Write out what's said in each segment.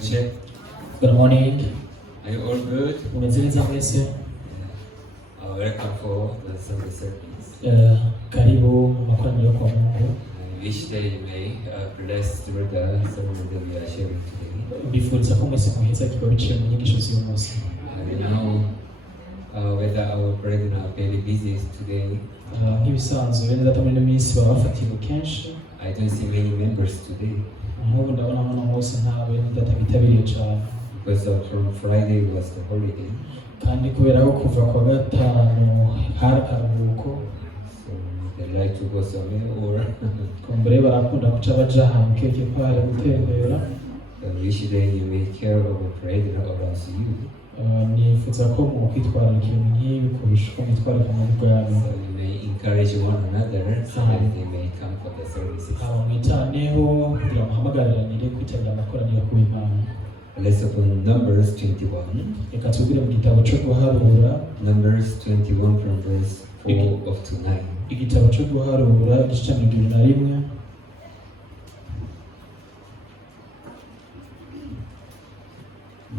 check. Good morning. Are you all good? Umeze neza mwese? Welcome for the Sunday service. Karibu mu makoraniro yo kwa Mungu. Wish that you may bless through the sermon that we are sharing today. Mbifuriza ko mwese muheza kiba biciye mu nyigisho z'uyu munsi. I know whether our brethren are very busy today. Nk'ibisanzwe bene data muri ino minsi baba bafatiwe kenshi. I don't see many members today. Nk'ubu ndabona hano hose nta bene data bitabiriye cyane. Because from Friday was the holiday. Kandi kubera ko kuva kwa gatanu hari akaruhuko. So they like to go somewhere or kumbure barakunda guca baja ahantu keke pare gutembera. Wish that you may care of our brethren around you. Nifuza ko mu kwitwararika ikintu nk'ibi kurusha uko mwitwararika mu bwami. So you may encourage one another so that they may come for the services. Mwitaneho kugira muhamagariranire kwitabira amakoraniro ku Imana. Let's open Numbers 21. Reka tubwire mu gitabo cyo guharura. Numbers 21 from verse 4 up to 9. Igitabo cyo guharura igice cya 21.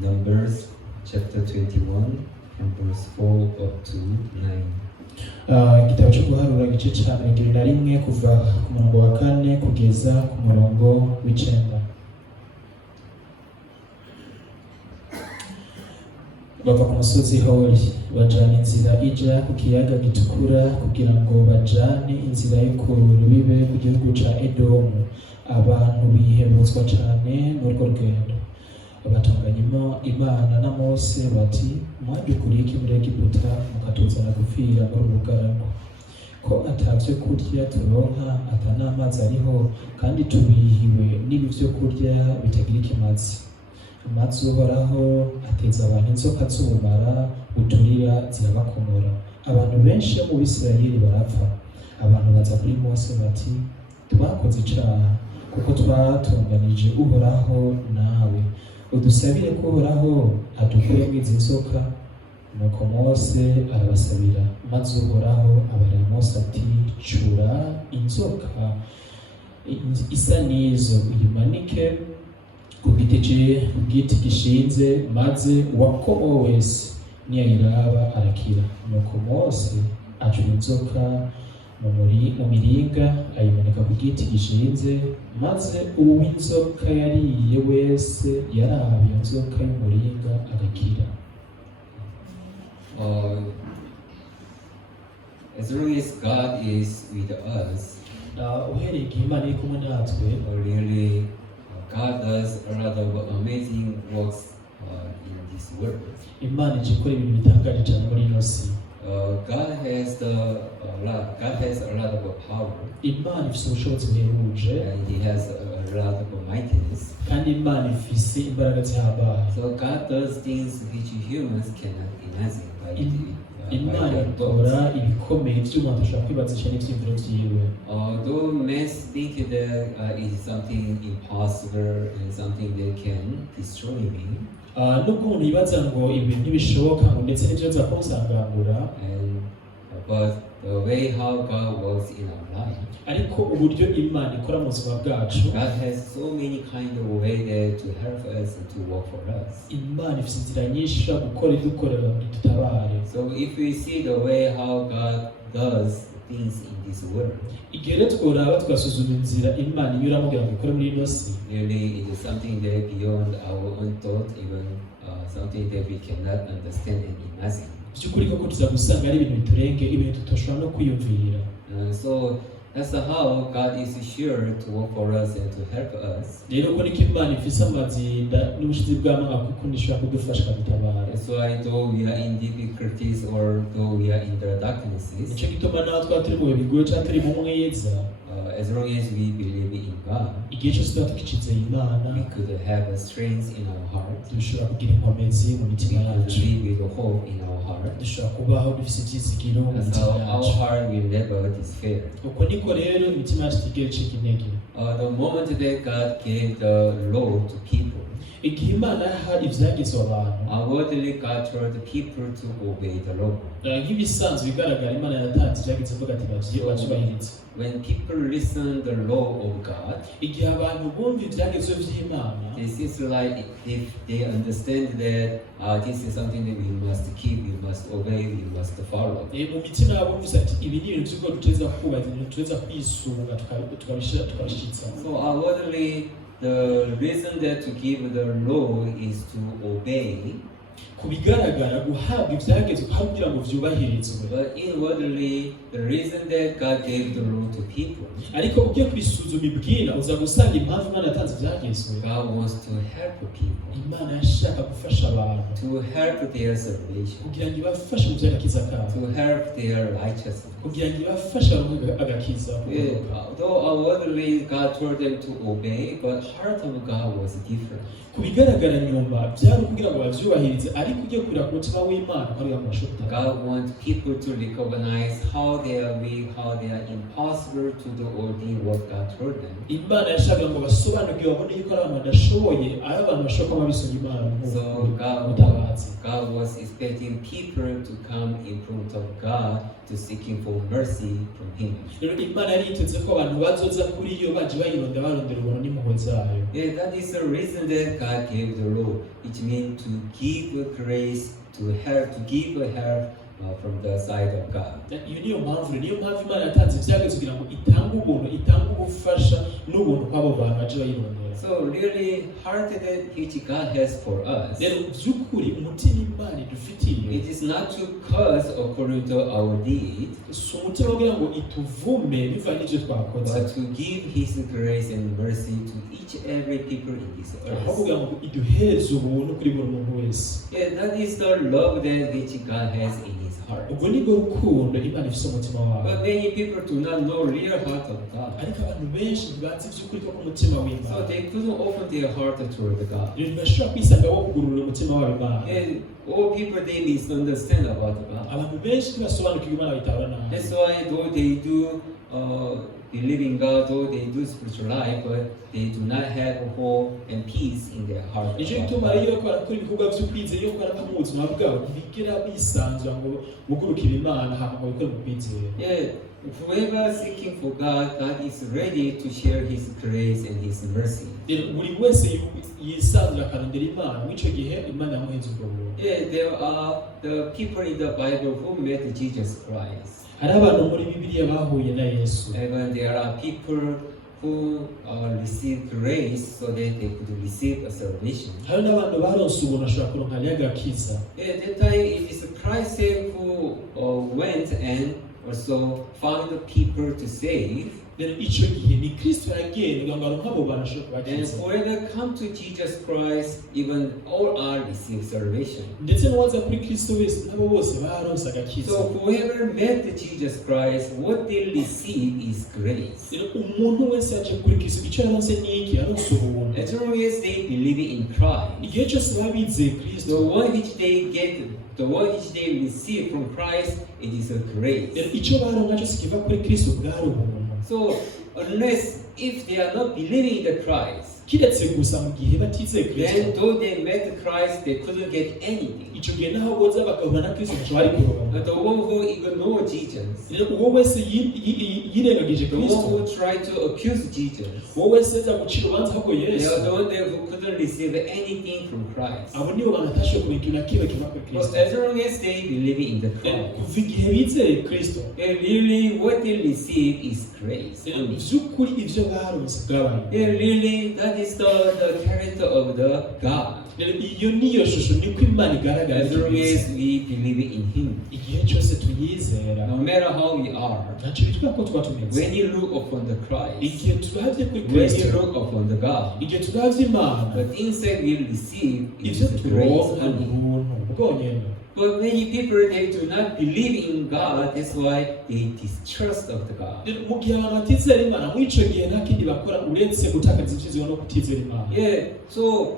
Numbers chapter 21 from verse 4 up to 9. Igitabo cyo guharura igice cya 21 kuva ku murongo wa 4 kugeza ku murongo w'9. Bava ku musozi Hori bajana inzira ija ku kiyaga gitukura kugira ngo bajane inzira yo ku rubibe ku gihugu ca Edomu. Abantu bihebuzwa cyane n'urwo rugendo. Batanganya Imana na Mose bati mwadukuriye iki muri Egiputa mukatuzana gupfira muri ubugaragwa ko atavyo kurya turonka atanamazi ariho kandi tubihiwe n'ibi vyo kurya bitagira ikimazi. Amazi uhoraho ateza abantu inzoka z'ubumara uturira zirabakomora. Abantu benshi mu Bisirayeli barapfa. Abantu baza kuri Mose bati twakoze icaha kuko twatunganije uhoraho nawe udusabire ko uhoraho adukuremo izi nzoka. Nuko Mose arabasabira maze uhoraho abarira Mose ati cura inzoka isa n'izo uyimanike ku giti gishinze maze uwakomowe wese niyayiraba arakira. Nuko Mose acura inzoka mu miringa ayimanika ku giti gishinze maze uw'inzoka yariye wese yaraba iyo nzoka y'umuringa agakira. As long as God is with us, uhereye igihe Imana iri kumwe natwe, really God does a lot of amazing works in this world. Imana ije ikora ibintu bitangaje cyane muri ino si. God has a lot of power. Imana ifite ubushobozi buhebuje. And He has a lot of mightiness. Kandi Imana ifise imbaraga zihambaye. So God does things which humans cannot imagine. Imana ikora ibikomeye by'umuntu ashobora kwibaza cyane ibyiyumviro byiwe. Although men think that it is something impossible and something that can destroy me. Nubwo umuntu yibaza ngo ibi ntibishoboka ngo ndetse n'ibyo nza kumusangangura. But the way how God works in our life. Ariko uburyo Imana ikora mu buzima bwacu. God has so many kind of way there to help us and to work for us. Imana ifite inzira nyinshi ishobora gukora idukorera ngo dutabare. So if we see the way how God does things in this world. Igihe rero tworaba tugasuzuma inzira Imana inyuramo kugira ngo ikore muri ino si. Really, it is something that beyond our own thought, even something that we cannot understand and imagine. By'ukuri koko tuza gusanga ari ibintu biturenge, ibintu tutashobora no kwiyumvira. So that's how God is sure to work for us and to help us. Rero ko niko Imana ifise amazinda n'ubushizi bw'amanga kuko nishobora kudufasha kudutabara. That's why though we are in difficulties or though we are in the darknesses. Nicyo gituma naho twaba turi mu bihe bigoye cyangwa turi mu mwiza. As long as we believe in God, igihe cyose tuba tukicizeye Imana, we could have a strength in our heart. Dushobora kugira inkomezi mu mitima yacu. We could live with hope in our heart. Dushobora kubaho dufite ibyizigiro mu mitima yacu. Our heart will never despair. Uko niko rero imitima yacu itigera icika intege. The moment that God gave the law to people. igihe Imana yaha ivyagizwe abantu outwardly God told the people to obey the law. nk'ibisanzwe bigaragara Imana yatanze ivyagizwe avuga ati bavyubahirize. When people listen the law of God, igihe abantu bumva ivyagizwe vy'Imana, this is like if they understand that this is something that we must keep, we must obey, we must follow. mu mitima yabo bumvise ati ibi ni ibintu vy'uko duteza kubaha, ibintu duteza kwisunga tukabishitsa. So outwardly, the reason that to give the law is to obey. Kubigaragara guhabwa ivyagezwe kugira ngo vyubahirizwe. But inwardly, the reason that God gave the law to people, ariko ugiye kubisuzuma ibwina uza gusanga impamvu Imana yatanze ivyagezwe. God wants to help people. Imana yashaka gufasha abantu. To help their salvation. kugira ngo ibafashe mu vy'agakiza kabo. To help their righteousness. kugira ngo ibafashe mu agakiza. Though outwardly God told them to obey, but heart of God was different. Kubigaragara nyuma byari kugira ngo bavyubahirize, ariko ugiye kurira ku mutima w'Imana kandi bamashota. God wants people to recognize how they are weak, how they are impossible to do all the what God told them. Imana yashaka ngo basobanukirwe babone yuko ari abantu badashoboye, ari abantu bashoboka babisonga Imana. So God was expecting people to come in front of God to seeking for mercy from Him. Imana yari yiteze ko abantu bazoza kuri yo baje bayirondera ubuntu n'impuhwe zayo. Yeah, that is the reason that God gave the law. It means to give grace, to give help from the side of God. Niyo mpamvu Imana yatanze ivyagezwe kugira ngo itange ubuntu, itange ubufasha n'ubuntu kw'abo bantu baje bayirondera. So really, heart that which God has for us. Rero by'ukuri umutima Imana idufitiye. It is not to curse according to our deed. Si umutima kugira ngo ituvume bivanye n'ivyo twakoze. But to give His grace and mercy to each every people in this earth. Kugira ngo iduhereze ubuntu kuri buri muntu wese. Yeah, that is the love that which God has in His heart. Ubwo ni bwo rukundo Imana ifise umutima wawe. But many people do not know real heart of God. Ariko abantu benshi ntibazi ivy'ukuri ko umutima w'Imana. So they couldn't open their heart toward God. Ntibashobora kwisanga bawugurura umutima wabo Imana. And all people they misunderstand about God. Abantu benshi ntibasobanukirwa Imana bitahura nabi. That's why though they do believe in God, though they do spiritual life, but they do not have hope and peace in their heart. Nicyo gituma rero ko barakora ibikorwa vy'ukwizera iyo bakora mu buzima bwabo ntibigera bisanzura ngo mugurukire Imana hama ngo bikore mu kwizera. Yeah, whoever seeking for God, God is ready to share His grace and His mercy. Buri wese yisanzura akarondera Imana mw'ico gihe Imana yamuhenze ubwo buntu. Yeah, there are the people in the Bible who met Jesus Christ. Hari abantu muri Bibiliya bahuye na Yesu. And there are people who received grace so that they could receive a salvation. Hari n'abantu baronse ubuntu ashobora kuronka n'agakiza. At that time, it is Christ who went and also found people to save. Ico gihe ni Kristo yagenda ngo aronke abo bantu ashobora And kubakiza. whoever come to Jesus Christ, even all are receive salvation. Ndetse n'uwaza kuri Kristo wese nabo bose baronse agakiza. So whoever met Jesus Christ, what they receive is grace. Umuntu wese yaje kuri Kristo icyo yaronse ni iki? Yaronse ubuntu. As long as they believe in Christ, Igihe cyose babizeye Kristo, the one which they receive from Christ, it is a grace. icyo baronka cyose kiva kuri Kristo bwari ubuntu. So if they are not believing in the Christ, kiretse gusa mu gihe batizeye Kristo, then though they met Christ, they couldn't get anything. icyo gihe naho boza bakahura na Kristo ntacyo bari kuronka. But the one who ignored Jesus, uwo wese yirengagije the one Kristo, who tried to accuse Jesus, uwo wese yaza gucira urubanza ahubwo they Yesu, are the one who couldn't receive anything from Christ. abo nibo bantu batashoboye kumenya ikintu na kimwe kiva kuri But Kristo. as long as they believe in the Christ, Kuva igihe bizeye Kristo, really what they receive is grace. by'ukuri ibyo baronse bwabaye. Really, that is the character of the God. Iyo niyo shusho niko Imana igaragara. As long as we believe in Him, igihe cyose tuyizera, no matter how we are, ntacyo bitwa ko tuba tumeze. when you look upon the Christ, Igihe turavye kuri when you Kristo, look upon the God, igihe turavye Imana, but inside we receive ivyo is the grace turonka only. ubuntu bwonyene. But many people, they do not believe in God, that's why they distrust of the God. Mu gihe abantu batizera Imana, muri ico gihe nta kindi bakora uretse gutakaza ivyizigiro no kutizera Imana. Yeah, so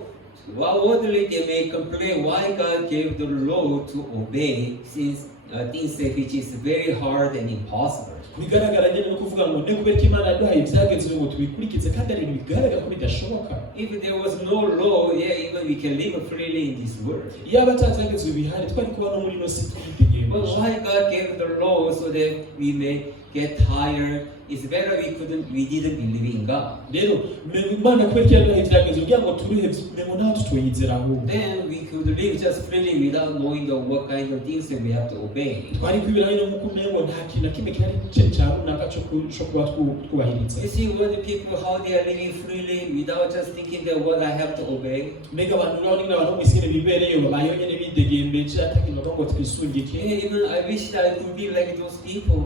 outwardly they may complain why God gave the law to obey, since things which is very hard and impossible. bigaragara nyine no kuvuga ngo ne kubera ko Imana yaduhaye ibyagezwe ngo tubikurikize kandi ari ibintu bigaragara ko bidashoboka. If there was no law, yeah, even we can live freely in this world. Yaba atabyagezwe bihari twari kuba no muri no si twitegeye. But why God gave the law so that we may get tired? It's better we didn't believe in God. Rero Imana kubera ko yaduhaye ibyagezwe kugira ngo turuhe ngo natwe tuyizera aho. Then we could live just freely without knowing what kind of things that we have to obey. Twari kwibira rero nkuko umengo nta kintu kimwe cyari cyari runaka cyo kuba twubahiriza. You see, when the people how they are living freely without just thinking that what I have to obey. Mbega abantu rero n'abantu mwisine bibereye babayeho nyine bidegembeje atakintu ngo twisungike. Even I wish that I could be like those people.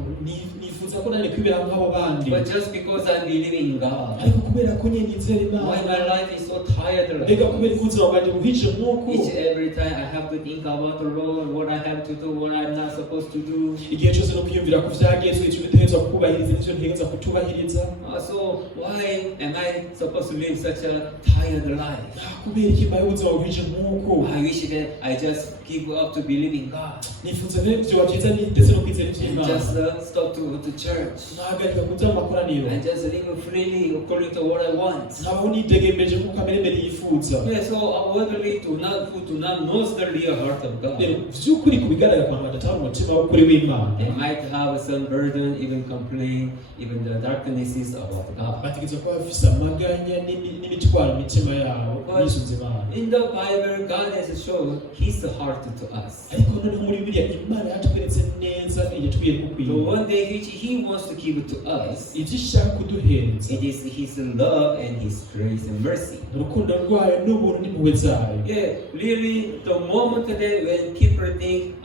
Nifuza ko nane kwibira nk'abo bandi. But just because I believe in God. Ariko kubera ko nyine nizera Imana. Why my life is so tired? Mbega kubera ko ubuzima bwanjye buhije nk'uko. Each every time I have to think about the Lord, what I have to do, what I'm not supposed to do. Igihe cyose no kwiyumvira ku byagezwe icyo bitegerezwa kubahiriza n'icyo ntegerezwa kutubahiriza. So why am I supposed to live such a tired life? Kubera iki mbaye ubuzima buhije nk'uko. I wish that I just give up to believe in God. Nifuza rero byo wakiza ndetse no kwizera Imana. Just stop to church. Nahagarika kuja mu makoraniro. And just live freely according to what I want. Nkabaho nidegembeje nk'uko kamere yifuza. Yeah, so outwardly who do not knows the real heart of God. By'ukuri kubigaragara kwa badatanga umutima w'ukuri w'Imana. They might have some burden, even complain, even the darknesses about God. Bategetse ko bafise amaganya n'imitwaro imitima yabo yisunze Imana. In the Bible, God has shown His heart to us. Ariko noneho muri Bibiliya Imana yatweretse neza igihe tugiye kukwiga. The one day which He wants to give to us, ibyo ishaka kuduhereza. It is His love and His grace and mercy. Urukundo rwayo n'ubuntu n'impuhwe zayo. Yeah, really, the moment today when people think,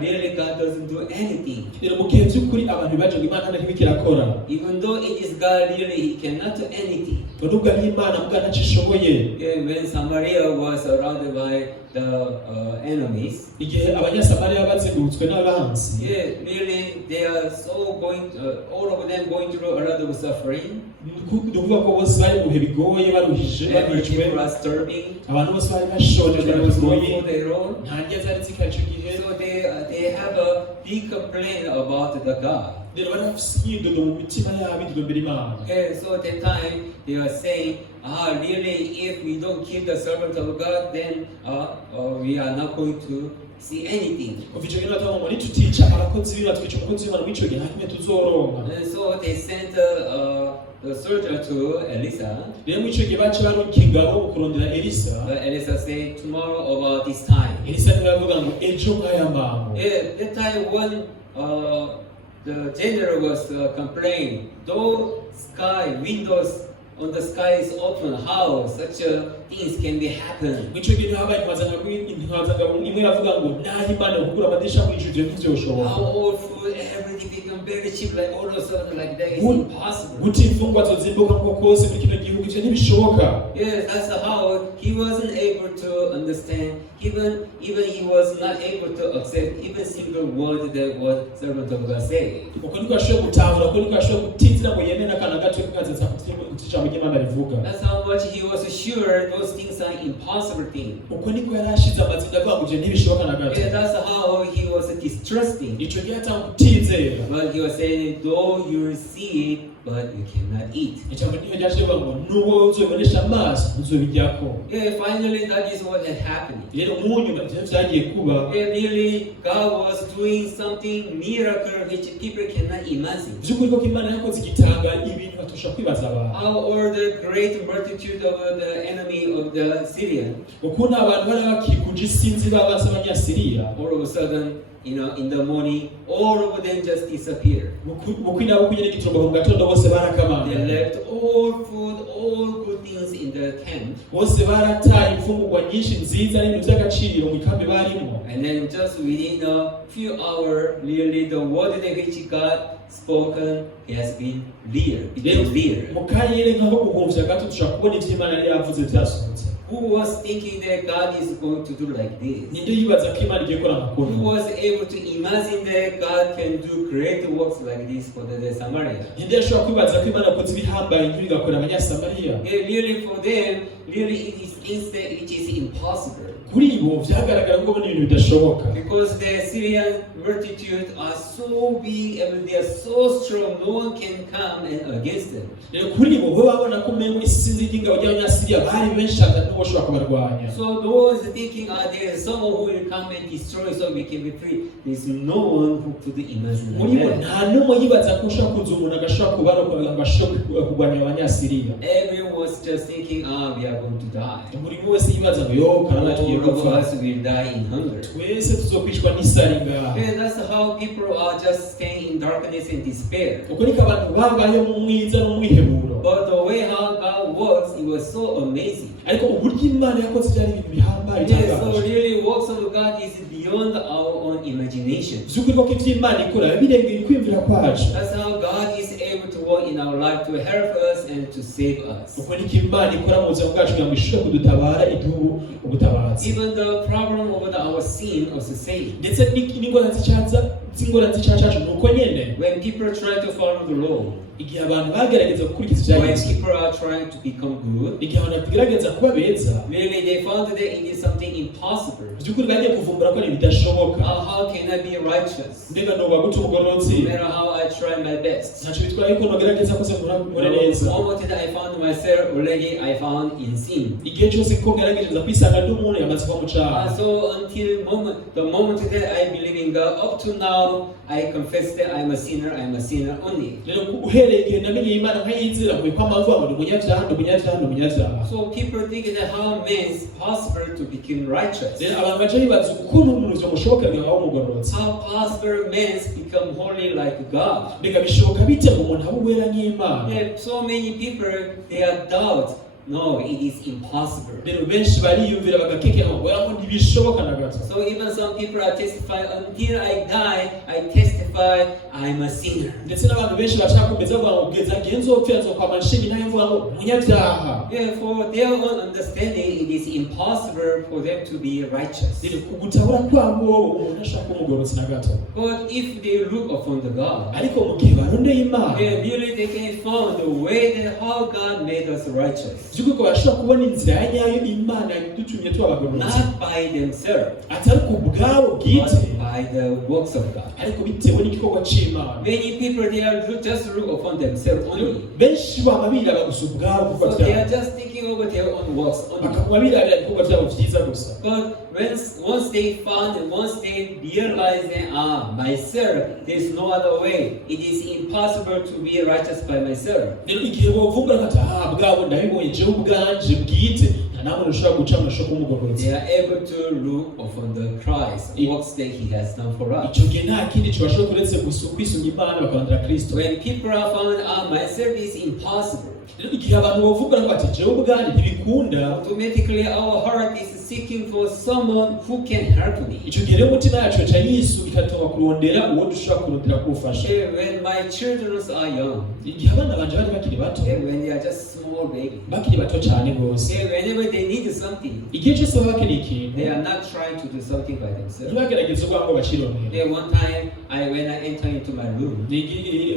really God doesn't do anything. Rero mu gihe by'ukuri abantu baje ngo Imana ntabwo ikirakora. Even though it is God, really He cannot do anything. Nubwo ari Imana mbwa ntacishoboye. Yeah, when Samaria was surrounded by the enemies. Igihe abanyasamariya bazengurutswe n'abanzi. Yeah, really, they are so all of them going through a lot of suffering. Nukuvuga ko bose bari mu bihe bigoye baruhije barishwe. Abantu bose bari bashonje baragoye. Nta ngeze ari zika icyo gihe. So they have a big complaint about the God. Rero bari bafise inyidodo mu mitima yabo idodombera Imana. Okay, so at the time they are saying, really, if we don't kill the servant of God, then we are not going to see anything. And so they sent the soldier to Elisa. Elisa said, tomorrow about this time. That time when the general was complaining, though windows on the sky is open, how such things can be happen? How all food, everything become very cheap, like all of a sudden, like that is impossible. Yes, that's how he wasn't able to understand. Even he was not able to accept even single word that what servant of God said. That's how much he was sure those things are impossible things. Yeah, that's how he was distrusting. But he was saying, though you see it, but you cannot eat. Yeah, finally that is what had happened. Yeah, really, God was doing something miracle which people cannot imagine. How all the great multitude of the enemy of the Syrian. All of a sudden, in the morning, all of them just disappeared. They left all food, all good things in the camp. And then just within a few hours, really the word that which God spoken has been clear. who was thinking that God is going to do like this? ninde yibaza ko Imana igiye gukora Who amakuru was able to imagine that God can do great works like this for the Samaria? ninde yashobora kwibaza ko Imana yakoze ibihambaye nk'ibi igakora abanyasamariya Really for them, really it is impossible. kuri bo byagaragara ngo ni ibintu bidashoboka Because the Syrian multitude are so big and they are so strong, no one can come and against them. rero kuri bo bo babona ko umengo isinzi ry'ingabo ry'abanyasiriya bari benshi cyane n'uboshobora kubarwanya So those thinking, there is someone who will come and destroy so we can be free. There is no one who could imagine muri bo that. nta n'umwe yibaza ko ushobora kuza umuntu agashobora kubarokora ngo ashobore kurwanya abanyasiriya Everyone was just thinking, we are going to die. buri wese yibaza ngo yo karana tugiye All of gupfa us will die in hunger. twese tuzokwicwa n'isari ngaha And that's how people are just staying in darkness and despair. uko niko abantu babayeho mu mwiza no mu mwiheburo But the way how God works, it was so amazing. ariko uburyo Imana yakoze byari ibintu bihambaye Yes, so bitangaje really works of God is beyond our own imagination. by'ukuri koko ibyo Imana ikora birengeye kwiyumvira kwacu That's how God is able to work in our life to help us and to save us. uko niko Imana ikora mu buzima bwacu kugira ngo ishobore kudutabara iduhe ubutabazi Even the problem over our sin was the same. ndetse n'ingorane z'icyaha ni uko nyene When people try to follow the law, igihe abantu bagerageza gukurikiza when ibyagezwe people are trying to become good, igihe abantu bagerageza kuba beza really they found that it is something impossible. by'ukuri bagiye kuvumbura ko ari bidashoboka How can I be righteous? mbega noba guca umugororotsi No matter how I try my best. ntacyo bitwaye ko nogerageza kose nkore neza The moment that I found myself already, I found in sin. igihe cyose ko ngerageza kwisanga ndi umuntu yamaze kuba mu cyaha So until the moment that I believe in God, up to now, I confess that I'm a sinner only. rero uhereye igihe namenye Imana nkayizera mu bikwama avuga ngo ndi umunyabyaha So people think that how man is possible to become righteous. rero abantu baje bibaza ukuntu umuntu byamushobokera ngo abe umugororotsi How possible men become holy like God. mbega bishoboka bite ngo umuntu abe uwera nk'Imana Yeah, so many people, they are doubt. No, it is impossible. rero benshi bariyumvira bagakekera ngo oya ngo ntibishoboka na gato So even some people are testifying, until I die, I testify I'm a sinner. ndetse n'abantu benshi bashaka kumeza ngo kugeza igihe nzopfira nzokwama nshima intahe mvuga ngo umunyabyaha Yeah, for their own understanding, it is impossible for them to be righteous. rero kugutabura kwabo umuntu ashaka kuba umugororotsi na gato But if they look upon the God, ariko mu gihe barondeye Imana really they can find the way that how God made us righteous. by'ukuri ko bashobora kubona inzira ya nyayo Imana yadutumye tuba abagororotsi Not by themselves, atari ku bwabo bwite but by the works of God. ariko bitewe n'igikorwa c'Imana Many people, they are just look upon themselves only. benshi baba biraba gusa ubwabo kuko So they byabo are just thinking over their own works only. bakaba birabira ibikorwa byabo byiza gusa But once they found and once they realize that myself, there is no other way. It is impossible to be righteous by myself. rero igihe bovumbura ko bwabo ndabibonye jewe ubwanje bwite nta namwe ushobora guca amashusho k'umugororotsi They are able to look upon the Christ, works that He has done for us. icyo gihe nta kindi kibashoboka uretse kwisunga Imana bakabandira Kristo When people are found, myself is impossible. rero igihe abantu bavuga ngo ati jewe ubwanje ntibikunda Automatically our heart is seeking for someone who can help me. icyo gihe rero umutima yacu yaca yisu ikatuma kurondera uwo dushobora kurondera kuwufasha When my children are young, igihe abana banje bari bakiri bato when they are just small baby, bakiri bato cyane rwose whenever they need something, igihe cyose baba bakeneye ikintu they are not trying to do something by themselves. ntibagerageze ubwabo ngo bakirondera One time, when I entered into my room,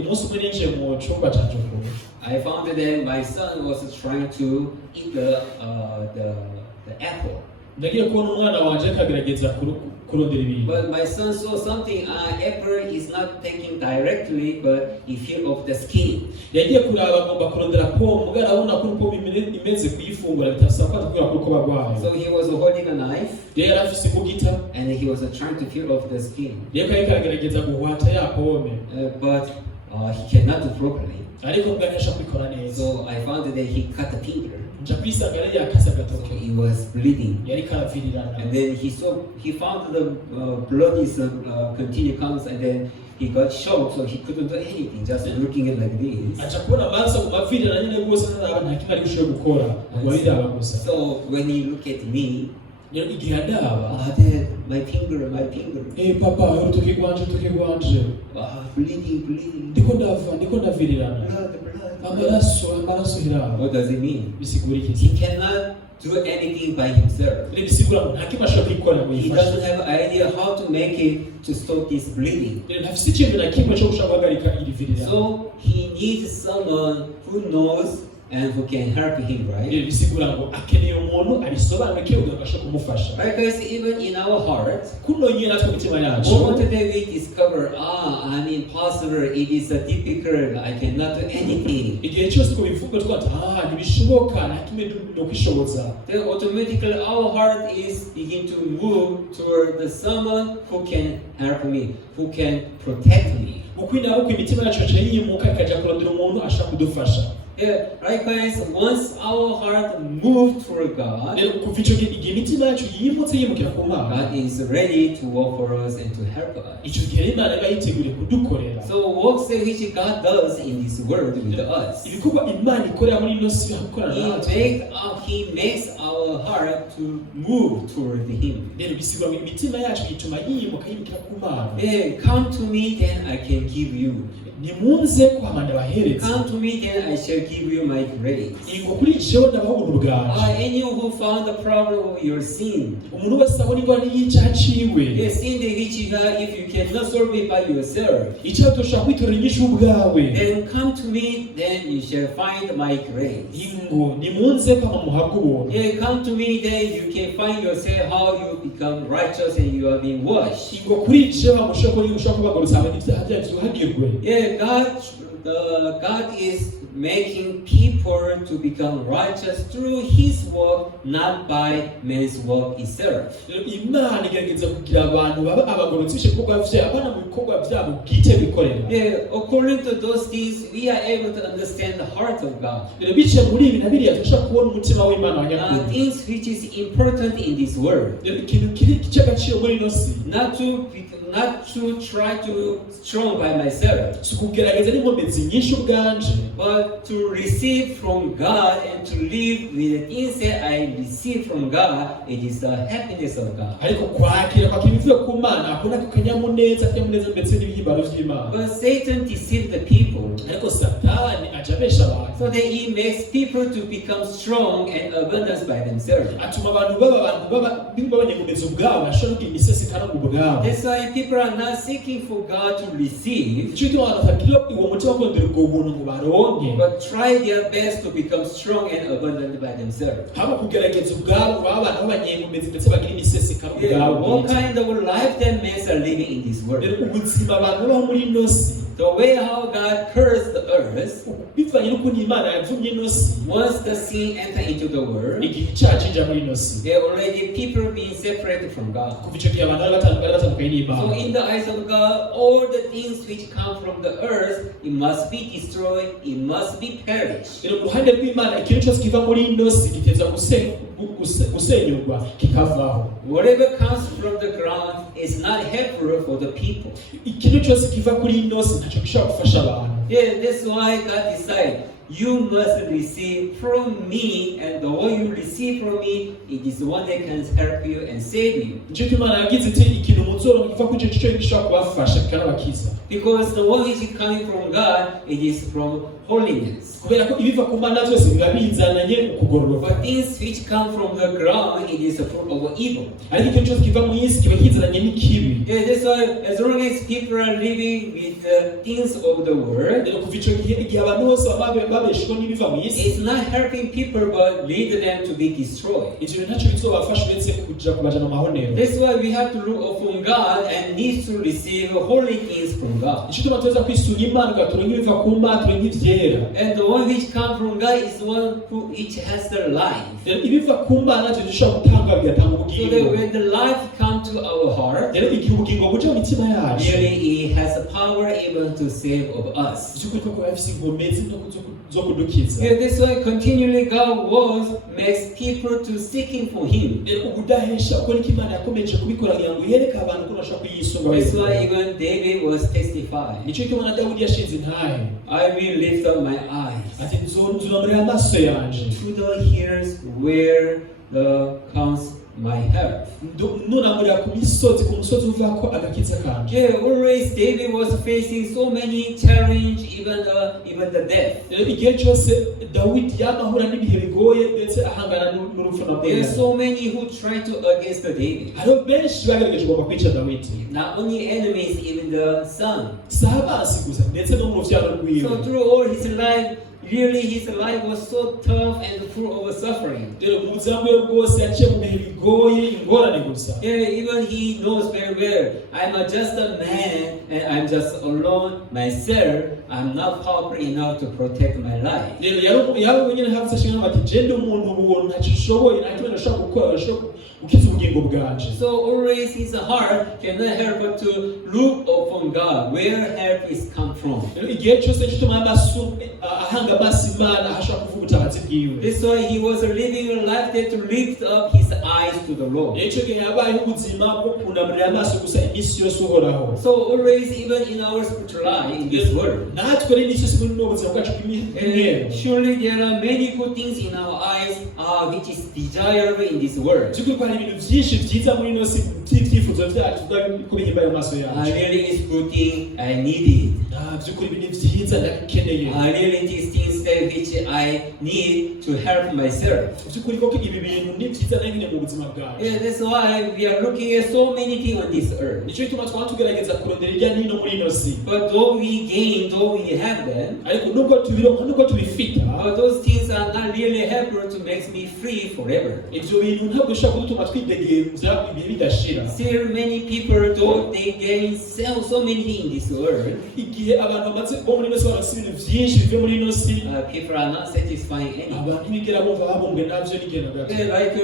umunsi umwe ninjiye mu cyumba canje kure I found that my son was trying to eat the apple. ndagiye kubona umwana wanje akagerageza kurondera ibintu But my son saw something. Apple is not taken directly, but he feel of the skin. yagiye kuraba agomba kurondera pome ubwo arabona ko pome imeze kuyifungura bitasaba ko kubera ko barwaye So he was holding a knife, rero yari afise imbugita and he was trying to feel of the skin. rero kari karagerageza guhwata ya pome But he cannot do properly. ariko mbwanyasha kubikora neza So I found that he cut a finger. nja kwisanga rero yakase So agatoke he was bleeding. yari karavirirana And then he found the blood is continue comes, and then he got shocked, so he couldn't do anything, just looking at like this. aca kubona amaraso mu mavirirana nyine rwose ntaraba nta kimwe ari gushoboye gukora ngo abiraba gusa So when he looked at me, rero igihe andaba Dad, my finger. papa urutoki rwanje Bleeding. ndiko ndavirirana Blood. amaraso hiraba What does it mean? bisigura iki He cannot do anything by himself. rero bisigura ngo nta kimwe ashobora kwikorera ngo He yifashe doesn't have an idea how to make it to stop this bleeding. rero ntafise ikintu na kimwe cyo gushaka guhagarika iri virira So he needs someone who knows and who can help him, right? rero bisigura ngo akeneye umuntu abisobanukiwe kugira ngo ashobore kumufasha Because even in our heart, kuno nyine natwe mitima yacu one day we discover, I'm impossible, it is a difficult, I cannot do anything. igihe cyose kubivuga twata ntibishoboka nta kimwe no kwishoboza Then automatically our heart is begin to move toward someone who can help me, who can protect me. ukwina uko imitima yacu yaca yimuka ikajya kurondera umuntu ashaka kudufasha Yeah, right guys, once our heart moves toward God, rero kuva icyo gihe igihe imitima yacu yimutse yimukira ku Mana God is ready to work for us and to help us. icyo gihe Imana iba yiteguriye kudukorera So works which God does in this world with us, ibikorwa Imana ikorera muri ino si yakorana natwe He makes our heart to move toward Him. rero bisigura ngo imitima yacu ituma yimuka yimukira ku Mana Yeah, come to me, then I can give you. nimunze kwamanda baheretse Come to me, then I shall give you my grace. ingo kuri jewe ndabaho ubuntu bwawe Anyone who found the problem of your sin, umuntu wese abona ingwara y'icyaha ciwe the sin which you have, if you cannot solve it by yourself, icyaha utoshobora kwitorera inyishu ubwawe then come to me, then you shall find my grace. ingo nimunze kwama muhabwa ubuntu Yeah, come to me, then you can find yourself how you become righteous and you have been washed. ingo kuri jewe mushobora kubagorotsa abantu ibyaha byacu byuhagirwe Yeah, God is making people to become righteous through His work, not by man's work itself. Imana igerageza kugira abantu baba abagorotsi ibikorwa byabo abana mu bikorwa byabo bwite bikorera Yeah, according to those things, we are able to understand the heart of God. rero bice muri ibi na biriya turashobora kubona umutima w'Imana wa nyakuri Things which is important in this world, rero ikintu kiri cy'agaciro muri ino si not to try to strong by myself, si ukugerageza n'inkomezi nyinshi ubwanje but to receive from God and to live with the things that I receive from God. It is the happiness of God. ariko kwakira ibivuye ku Mana akona akanyamuneza ndetse n'ibihimbaro by'Imana But Satan deceived the people, ariko Satani aja abesha abantu so that he makes people to become strong and abundant by themselves. atuma abantu baba n'inkomezi ubwabo bashobora kugira imisesi kandi ubwabo That's why people are not seeking for God to receive, icyo gituma abantu batagira uwo mutima wo kurondera ubwo buntu ngo baronke but try their best to become strong and abundant by themselves. haba kugerageza ubwabo baba abantu b'abanyenkomezi ndetse bagira imisesi kandi Yeah, ubwabo what kind of life that men are living in this world? rero ubuzima abantu babaho muri ino si The way how God cursed the earth, bivanye n'ukuntu Imana yavumye ino si once the sin entered into the world, igihe icyaha cinjira muri ino si there already people being separated from God. kuva icyo gihe abantu bari batandukanye n'Imana So in the eyes of God, all the things which come from the earth, it must be destroyed, it must be perished. rero ku ruhande rw'Imana ikintu cyose kiva muri ino si giteza gusenyurwa kikavaho Whatever comes from the ground is not helpful for the people. ikintu cyose kiva kuri ino si ntacyo gishobora gufasha abantu Yeah, that's why God decided, you must receive from me, and the one you receive from me, it is the one that can help you and save you. nicyo Imana yagize iti ikintu muzoronka kiva kuri icyo cyo gishobora kubafasha kikanabakiza Because the one which is coming from God, it is from holiness. kubera ko ibiva ku Mana byose biba bizananye ukugororoka But things which come from the ground, it is a fruit of evil. ariko ikintu cyose kiva mu isi kiba kizananye n'ikibi Yeah, that's why as long as people are living with the things of the world, rero kuva icyo gihe igihe abantu bose baba babeshejwe n'ibiva mu isi it's not helping people but lead them to be destroyed. icyo bintu ntacyo bizobafasha uretse kuja kubajana mu mahonero That's why we have to look upon God and need to receive holy things from God. icyo tuma tuza kwisunga Imana turonke ibiva ku Mana turonke ivyera And the one which comes from God is the one who each has their life. rero ibiva ku Mana navyo dushobora gutanga bigatanga So ubugingo that when the life comes to our heart, rero igihe ubugingo buja mu mitima yacu really it has the power even to save of us. icyo kuko kuba bifise inkomezi zo kudukiza Yeah, that's why continually God was makes people to seeking for Him. rero ubudahesha uko niko Imana yakomeje kubikora kugira ngo yereke abantu ko bashobora kuyisunga That's why even David was testifying. nicyo kimwe na Dawudi yashinze intahe I will lift up my eyes ati nzunamurira amaso yanje to the hills where comes my help. nunamurira ku musozi uvako agakiza kanje. Yeah, always David was facing so many challenges, even the death. Igihe cyose Dawidi yamahura n'ibihe bigoye ndetse ahangana n'urupfu na There are so many who try to against David. hariho benshi bagerageje kugomba kwica Dawidi. Not only enemies, even the son. Si abasi gusa ndetse no mu rubyaro rwiwe. So through all his life, really his life was so tough and full of suffering. rero mu buzima bwe bwose yaciye mu bihe bigoye ingorane gusa. Yeah, even he knows very well, I'm just a man and I'm just alone myself. I'm not powerful enough to protect my life. rero yari wenyine hafi ashingana ati je ndi umuntu ubuntu ntacyo ushoboye nta kintu nashobora gukora ukiza ubugingo bwanje. So always his heart cannot help but to look upon God, where help is come from. rero igihe cyose gituma amaso ahanga amaso Imana ashaka kuvuga ubutabazi bwiwe. That's why he was living a life that to lift up his eyes to the Lord. icyo gihe yabayeho ubuzima bwo kunamurira amaso gusa iminsi yose uhoraho. So always, even in our spiritual life in this world, natwe rero iminsi yose muri ubu buzima bwacu bw'imyeru, surely there are many good things in our eyes which is desirable in this world. by'ukuri ko hari ibintu byinshi byiza muri ino si by'ibyifuzo byacu ko bihimbaye amaso yacu. Really is good thing, I need it. by'ukuri ibi ni byiza ndabikeneye. Really these things that which I need to help myself. by'ukuri koko ibi bintu ni byiza nanjye mu buzima bwawe. Yeah, that's why we are looking at so many things on this earth. nicyo gituma twaba tugerageza kurondera irya hino muri ino si. But though we gain, though we have them, ariko nubwo tubironka nubwo tubifita, but those things are not really helpful to make me free forever. ibyo bintu ntabwo bishobora kudutuma twidegemvya ibihe bidashira. Still many people, though they gain so many things in this world, igihe abantu bamaze bo muri ino si barafite ibintu byinshi bivuye muri ino si, people are not satisfying anything. abantu ntibigera bumva babumbwe nabyo n'igenda gato. Like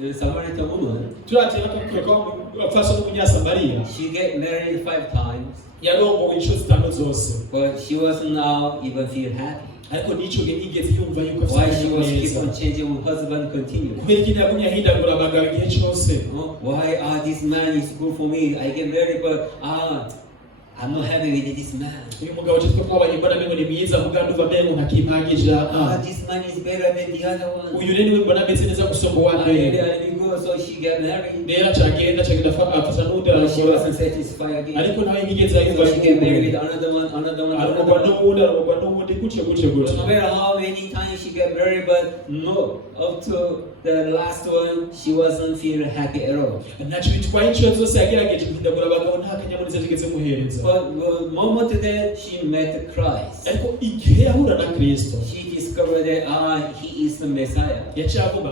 in Samaritan woman, turatira ko afasha n'umunyasamariya she get married 5 times, yarongowe inshuro zitanu zose, but she wasn't now even feel happy. ariko n'icyo gihe yigeze yumva yuko Why afite she was keep neza. on changing her husband continually? kubera ikintu yagumye ahindagura abagabo igihe cyose. Why this man is good for me? I get married, but I'm not happy with this man. uyu mugabo cyitwa ko abanyembona mengo ni mwiza muganda uva mengo ntakimpagije. This man is better than the other one. uyu rero niwe mbona ameze neza gusumba uwa mbere. Really good, so she got married. rero acagenda afasha n'undi But she aragora, wasn't satisfied again. ariko nawe yigeze yumva So she get married with another one. aragorwa n'uwundi gutyo But no matter how many times she got married, but no, up to the last one, she wasn't feeling happy at all. ntacyo bitwaye inshuro zose yagerageje guhindagura abagabo nta kanyamuneza yigeze muhereza. But the moment that she met Christ, ariko igihe yahura na Kristo, she discovered that he is the Messiah. yaciye avuga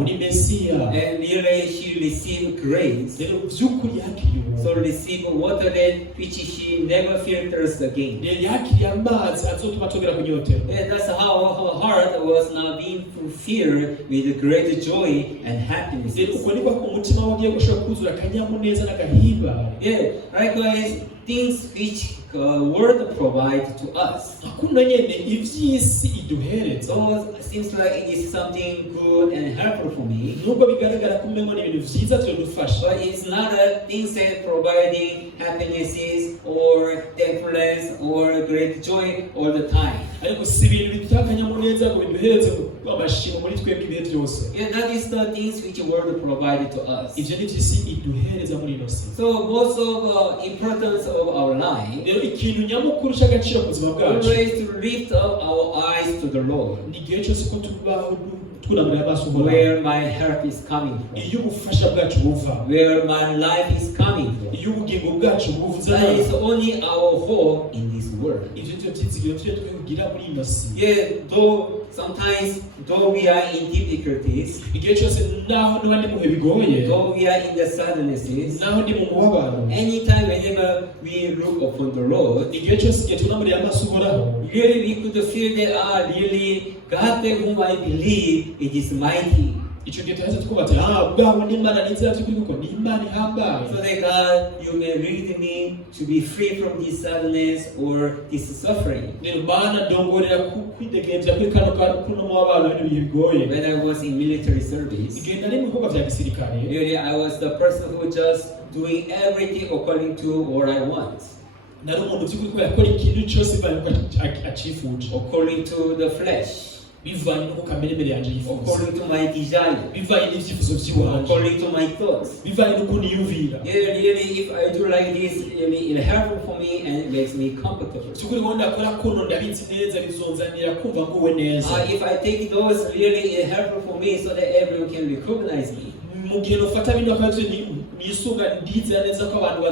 uri Mesiya. And really she received grace. rero by'ukuri yakiriye So receive water that which she never filters again. rero yakiriye amazi azotuma atongera kunyotera. And that's how her heart was now being fulfilled with great joy and happiness. rero uko niko umutima we ugiye gushobora kuzura akanyamuneza n'agahimbare. Yeah, likewise, things which world provide to us. akuno nyene ivy'isi iduhereza. So it seems like it is something good and helpful for me. nubwo bigaragara ko umengo ni ibintu vyiza vyodufasha, But it's not a things that providing happinesses or thankfulness or great joy all the time. ariko si ibintu bitanga akanyamuneza ngo biduhereze amashimo muri twebwe ibihe byose. Yeah, that is the things which the world provided to us. ivyo ni vy'isi iduhereza muri ino si. So most of importance of our life, rero ikintu nyamukuru cy'agaciro ku buzima bwacu always to lift up our eyes to the Lord, ni igihe cyose ko tubaho twunamira amaso uhoraho, where my help is coming from, iyo ubufasha bwacu buva, where my life is coming from. iyo ubugingo bwacu buvuze. That is only our hope in this world. ivyo nivyo vyizigiro tujye twugira muri ino si. Yeah, though we are in difficulties, igihe cyose naho niba ndi mu bihe bigoye, though we are in the sadnesses, naho ndi mu mubabaro, anytime whenever we look upon the Lord, igihe cyose igihe tunamuriye amaso uhoraho, really we could feel that really God whom I believe it is mighty. icyo gihe tuheze twubate bwabo n'Imana nizera by'ukuri kuko ni Imana ihambaye. So that God, you may lead me to be free from this sadness or this suffering. rero Mana ndongorera kwidegemvya kuri kuno mubabaro n'ibintu bigoye. When I was in military service, igihe nari mu bikorwa vya gisirikare, really I was the person who just doing everything according to what I want, nari umuntu by'ukuri ko yakora ikintu cyose acyifuje, according to the flesh. bivanye no kamere yanje yifuza, according to my desire, bivanye n'ivyifuzo vyiwanje, according to my thoughts. bivanye n'ukuntu yumvira. Really, if I do like this, really, it helpful for me and it makes me comfortable. Cyukuri ngo ndakora kuno ndabizi neza bizonzanira kumva nguwe neza. If I take those, really, it helpful for me so that everyone can recognize me. Mu gihe nofata bino akaje nisunga ndizira neza ko abantu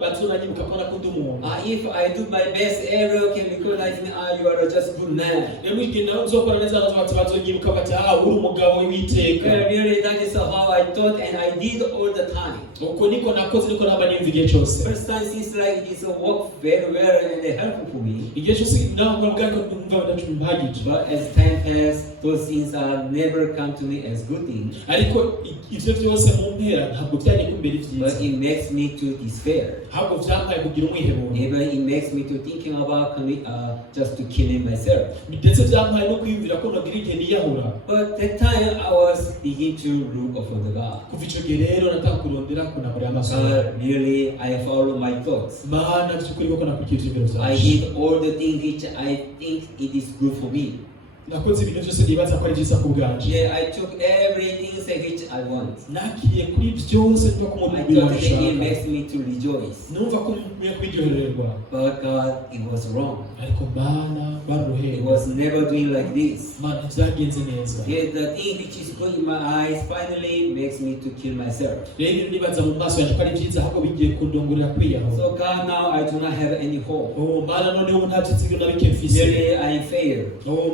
bazona nyibuka ko nakunda umuntu. If I do my best, everyone can recognize me. You are just good man. Rero igihe nawe uzokora neza abantu bazonyibuka bati uri umugabo w'iteka. Really, that is how I thought and I did all the time. Uko niko nakoze niko naba nimva igihe cyose. First time seems like it work very well and helpful for me. Igihe cyose nawe ngako ndumva ndacumbagije. But as time passed, those things are never come to me as good things. Ariko ivyo byose mu mpera ntabwo byari kumbera ivyiza. But it makes me to despair. Ntabwo vyampaye kugira umwiheburo. Even it makes me to thinking about just to killing myself. Ndetse vyampaye no kwiyumvira ko nogira igihe niyahura. But that time I was beginning to look upon the God. Kuva ico gihe rero nataka kurondera kunabura amaso. Really, I follow my thoughts. Mana byukuri ko nakurikije ibiro vyawe. I did all the things which I think it is good for me. Nakoze ibintu byose nibaza ko ari byiza ku bwanje. Yeah, I took everything which I want. Nakiye kuri byose byo ku mubiri wanjye. It makes me to rejoice. Numva ko mwe kwiryohererwa. But God, it was wrong. Ariko Mana baruhe. It was never doing like this. Mana byagenze neza. Yeah, the thing which is good in my eyes finally makes me to kill myself. Rero nibaza mu maso yanjye ko ari byiza ahubwo bigiye kundongorera kwiyaho. So God, now I do not have any hope. Mana noneho nta cyizigiro na bike mfise. Really, I failed.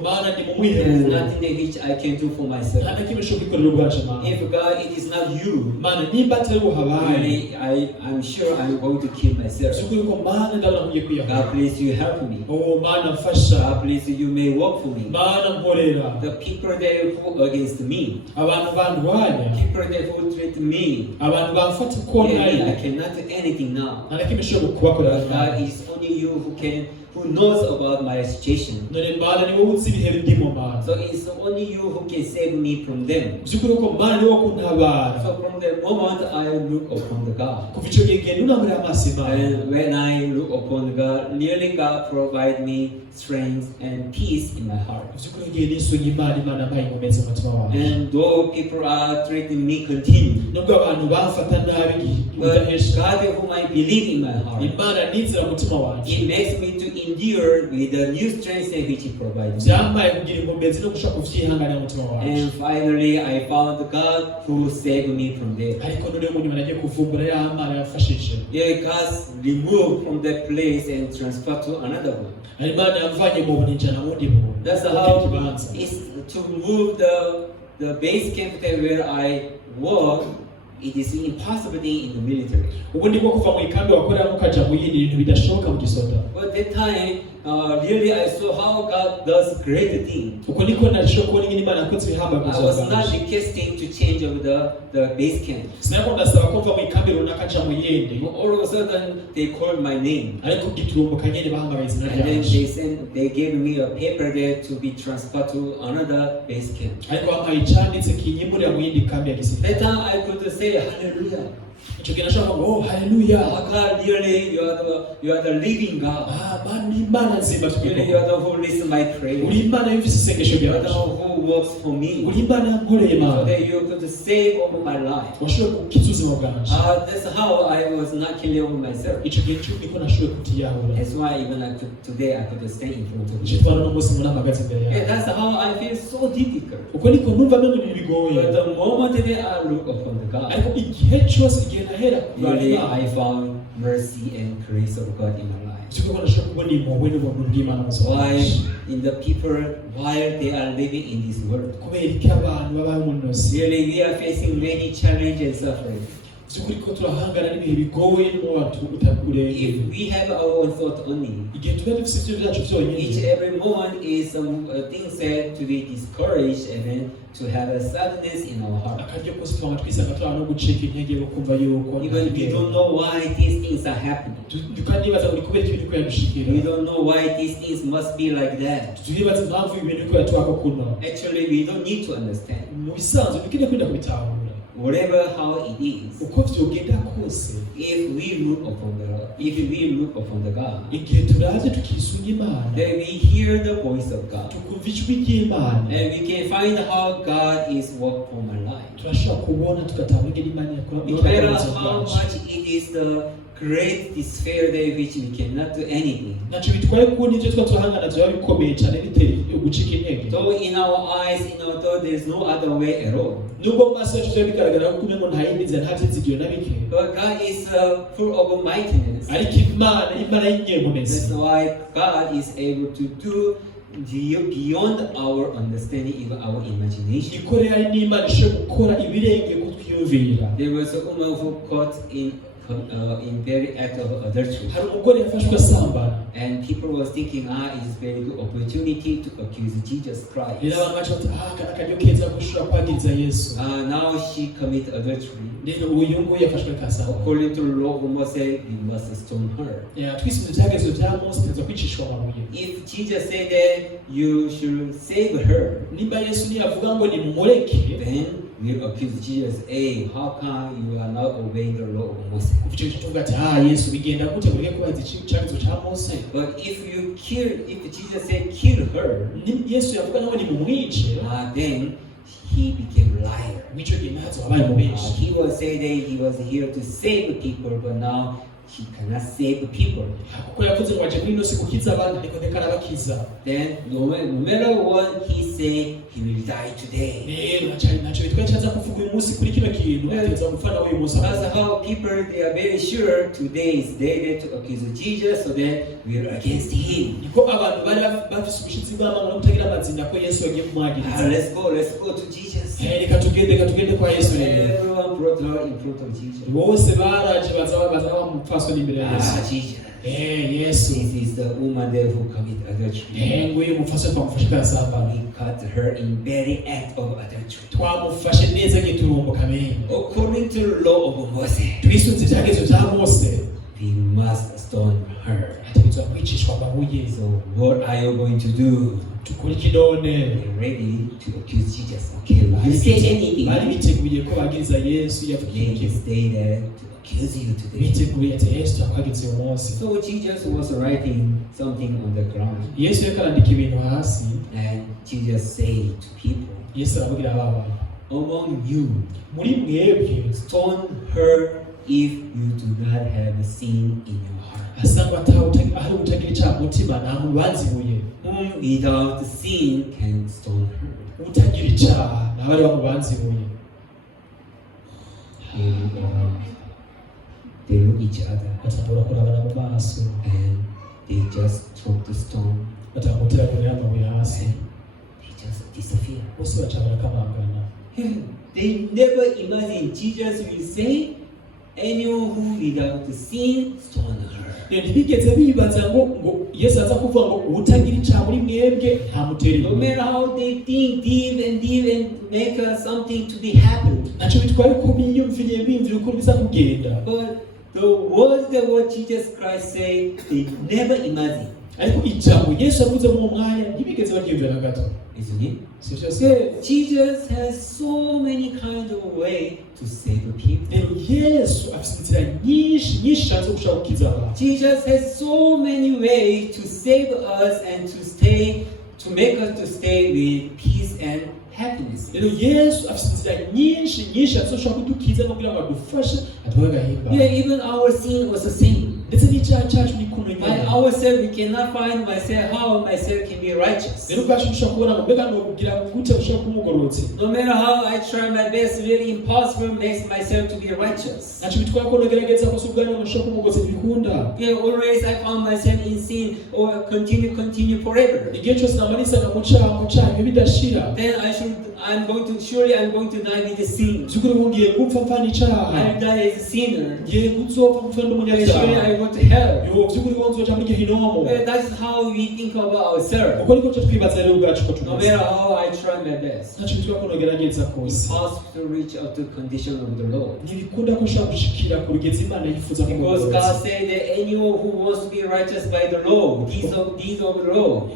Mana there is nothing which I can do for myself. If God, it is not you, really, I'm sure I'm going to kill myself. God, please, you help me. God, please, you may work for me. The people there who against me, people there who treat me, I cannot do anything now. God, is only you who knows about my situation. So it's only you who can save me from them. So from the moment I look upon the God, and when I look upon God, really God provide me strength and peace in my heart. And though people are treating me continue, but God whom I believe in my heart, it makes me to endure with the new strength which He provides me. And finally, I found God who saved me from there. Yeah, God removed from that place and transferred to another one. That's how it's to move the base camp there where I work. It is impossible thing in the military. But that time, really I saw how God does great things. I was not requesting to change over the base camp. All of a sudden, they called my name. And then they gave me a paper there to be transferred to another base camp. That time I could say hallelujah. Oh, hallelujah. God, really, you are the living God. Really, you are the who listens to my prayer. You are the who works for me. So that you could save over my life. That's how I was not killing over myself. That's why even today I could stay in front of you. Yeah, that's how I feel so difficult. But the moment that I look upon the God, really, I found mercy and grace of God in my life. Why in the people while they are living in this world? Really, we are facing many challenges and suffering. If we have our own thought only, each every moment is some things said to be discouraged and then to have a sadness in our heart. Even we don't know why these things are happening. We don't know why these things must be like that. Actually, we don't need to understand. whatever how it is, uko vyogenda kose, if we look upon the God, igihe turavye tukisunga Imana, then we hear the voice of God, tukumva ijwi ry'Imana, and we can find how God is working for my life. turashobora kubona tugatahura ingene Imana yakora No matter how much it is the great despair day which we cannot do anything. Nacho bitwaye kundi ivyo twahangana byaba bikomeye cyane biteye gucika intege. Though in our eyes, though there is no other way at all. Nubwo maso yacu bigaragara ko umengo nta yindi nzira nta byizigiro na bike. But God is full of mightiness. Ariko Imana y'inyemunezi. That's why God is able to do beyond our understanding, even our imagination. Ikorera n'Imana ishobora gukora ibirenge kutwiyumvira. There was a woman who caught in very act of adultery. Hari umugore yafashwe asambana. And people was thinking, it is very good opportunity to accuse Jesus Christ. Akaryo keza gushura kwagiriza Yesu. Now she commit adultery. Rero uyu nguyu yafashwe kasamba. According to the law, Moses said we must stone her. Twisize cyagezo cya Mose tuza kwicishwa amabuye. If Jesus said that you should save her, nimba Yesu niyavuga ngo nimumureke, then we accuse Jesus, how come you are not obeying the law of Moses? Kuvuga tuvuga ati Yesu bigenda gute mureke kubaza icyagezo cya Mose? But if Jesus said kill her, Yesu yavuga ngo nimumwice, then he became a liar. He was saying that he was here to save people, but now he cannot save people. Then no matter what he say, he will die today. That's how people, they are very sure today is day to accuse Jesus, so then we are against him. Let's go to Jesus. Everyone brought her in front of Jesus. Jesus. Yes. This is the woman there who committed adultery. We caught her in very act of adultery. According to the law of Moses, we must stone her. So what are you going to do? Be ready to accuse Jesus. Okay, you say anything. They stay there to accuse you today. So Jesus was writing something on the ground. And Jesus said to people, among you, stone her if you do not have sin in your heart. Without sin can stone her. They look each other and they just took the stone and they just disappear. They never imagined Jesus will say, anyone who without sin stone her. No matter how they think deep and make something to be happen. But the words that what Jesus Christ said, they never imagine. Isn't it? Yeah, Jesus has so many kinds of ways to save people. Jesus has so many ways to save us and to make us to stay with peace and happiness. Yeah, even our sin was the same. By ourselves, we cannot find how myself can be righteous. No matter how I try my best, it's really impossible makes myself to be righteous. Yeah, always I found myself in sin or continue forever. Then I'm going to die with the sin. I die as a sinner. Surely I go to hell. That's how we think about ourselves. No matter how I try my best, it's possible to reach out to the condition of the Lord. Because God said that anyone who wants to be righteous by the law, these of the law,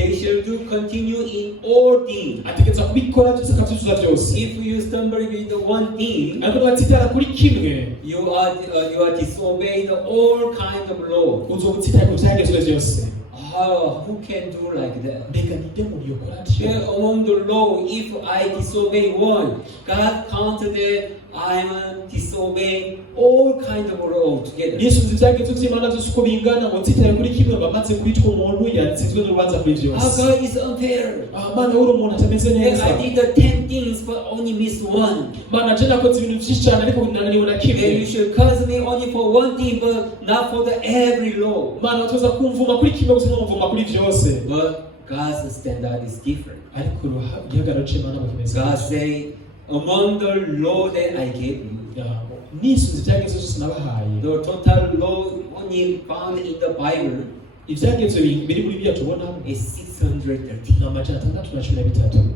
they shall do continue in all things. ategereza kubikora byose akabyuzuza byose. If you stumble with the one thing, ariko watsitara kuri kimwe, you are disobeying all kind of law. uzogutsitara ku byagezwe byose. Who can do like that? mbega ninde muri yokorati? Among the law, if I disobey one, God counted that I am disobeying all kind of law together. Yesu ibyagezwe by'Imana byose uko bingana, ngo nsitare kuri kimwe bamaze kwitwa umuntu yatsinzwe n'urubanza kuri byose. God is unfair. Mana uri umuntu atameze neza. I did the 10 things but only missed one. Mana je nakoze ibintu byinshi cyane ariko nananiwe na kimwe. And you should curse me only for one thing but not for the every law. Mana tuza kumvuma kuri kimwe gusa n'umvuma kuri byose. But God's standard is different. ariko igihagararo cy'Imana bakimeze. God say among the law that I gave you, nisunze ibyagezwe byose nabahaye, the total law only found in the Bible ibyagezwe biri muri Bibiliya tubonamo is 613. amajana 613.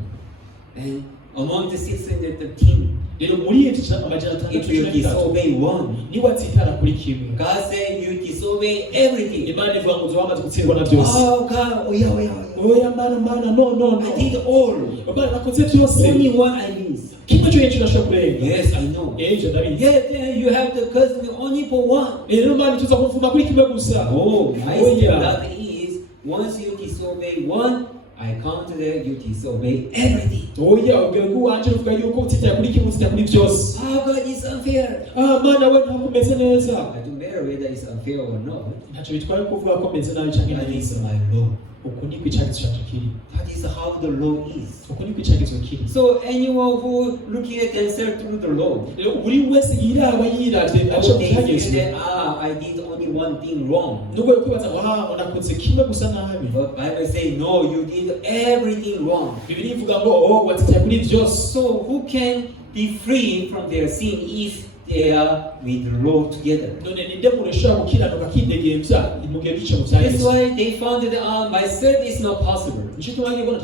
And among the 613, rero muri ibyo amajana if you 613 disobey one, niba tsitara kuri kimwe, God said you disobey everything. Imana ivuga ngo wamaze gutsindwa na byose. Oh God, oya mana no I did all. Imana nakoze byose, Only one I missed. kimwe cyo yinjira shaka kurenga. Yes, I know. Ejo ndabizi. Yes, then you have to curse me only for one. rero Imana tuza kumvuma kuri kimwe gusa. My standard is once you disobey one, I count that you disobey everything. oya ubwo ngo wanje uvuga yuko utsitira kuri kimwe utsitira kuri byose. God is unfair. Mana we ntabwo umeze neza. I don't matter whether it's unfair or not. ntacyo bitwaye kuvuga ko meze nabi cyangwa That is neza. my law. uko ni kwicagizwa cyacu kiri. That is how the law is. uko ni kwicagizwa kiri. So anyone who looking at themselves through the law, rero buri wese yiraba yiravye aca they say kucyagizwe. that I did only one thing wrong. nubwo kwibaza ngo nakoze kimwe gusa nabi. But Bible say no, you did everything wrong. Bibiliya ivuga ngo watsitira kuri byose. So who can be free from their sin if they are with the law together? none ninde muntu ushobora gukiranuka akidegemvya mu gihe bice mu That's byagezwe. why they found that myself is not possible nicyo tubaye ngo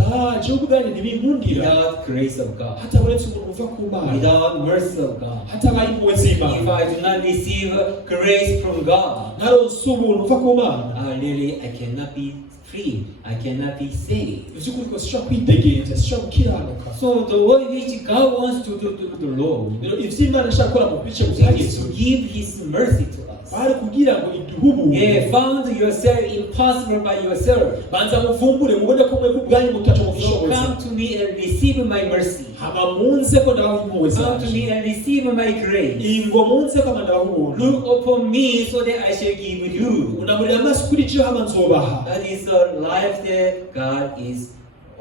cyo ubwanjye ntibinkundira without grace of God, hatabonetse umuntu uva ku Mana, without mercy of God. hatabaye impuhwe z'Imana, If I do not receive grace from God, ntaronse ubuntu uva ku Mana, really I cannot be free. I cannot be saved. by'ukuri ko sishobora kwidegemvya, sishobora gukiranuka. So the way which God wants to do to the law rero ivyo Imana ishaka gukora mu bice mu is byagezwe to give His mercy to us. bari kugira ngo iduhubu. Found yourself impossible by yourself. banza muvumbure mubone ko mwebwe ubwanyu mutaco So mufishoboza. come to me and receive my mercy. haba munze ko ndabaha impuhwe Come to zanje. me and receive my grace. ingo munze ko ndabaha ubuntu. Look upon me so that I shall give you. unamurira amaso kuri cyo hama nzobaha. That is the life that God is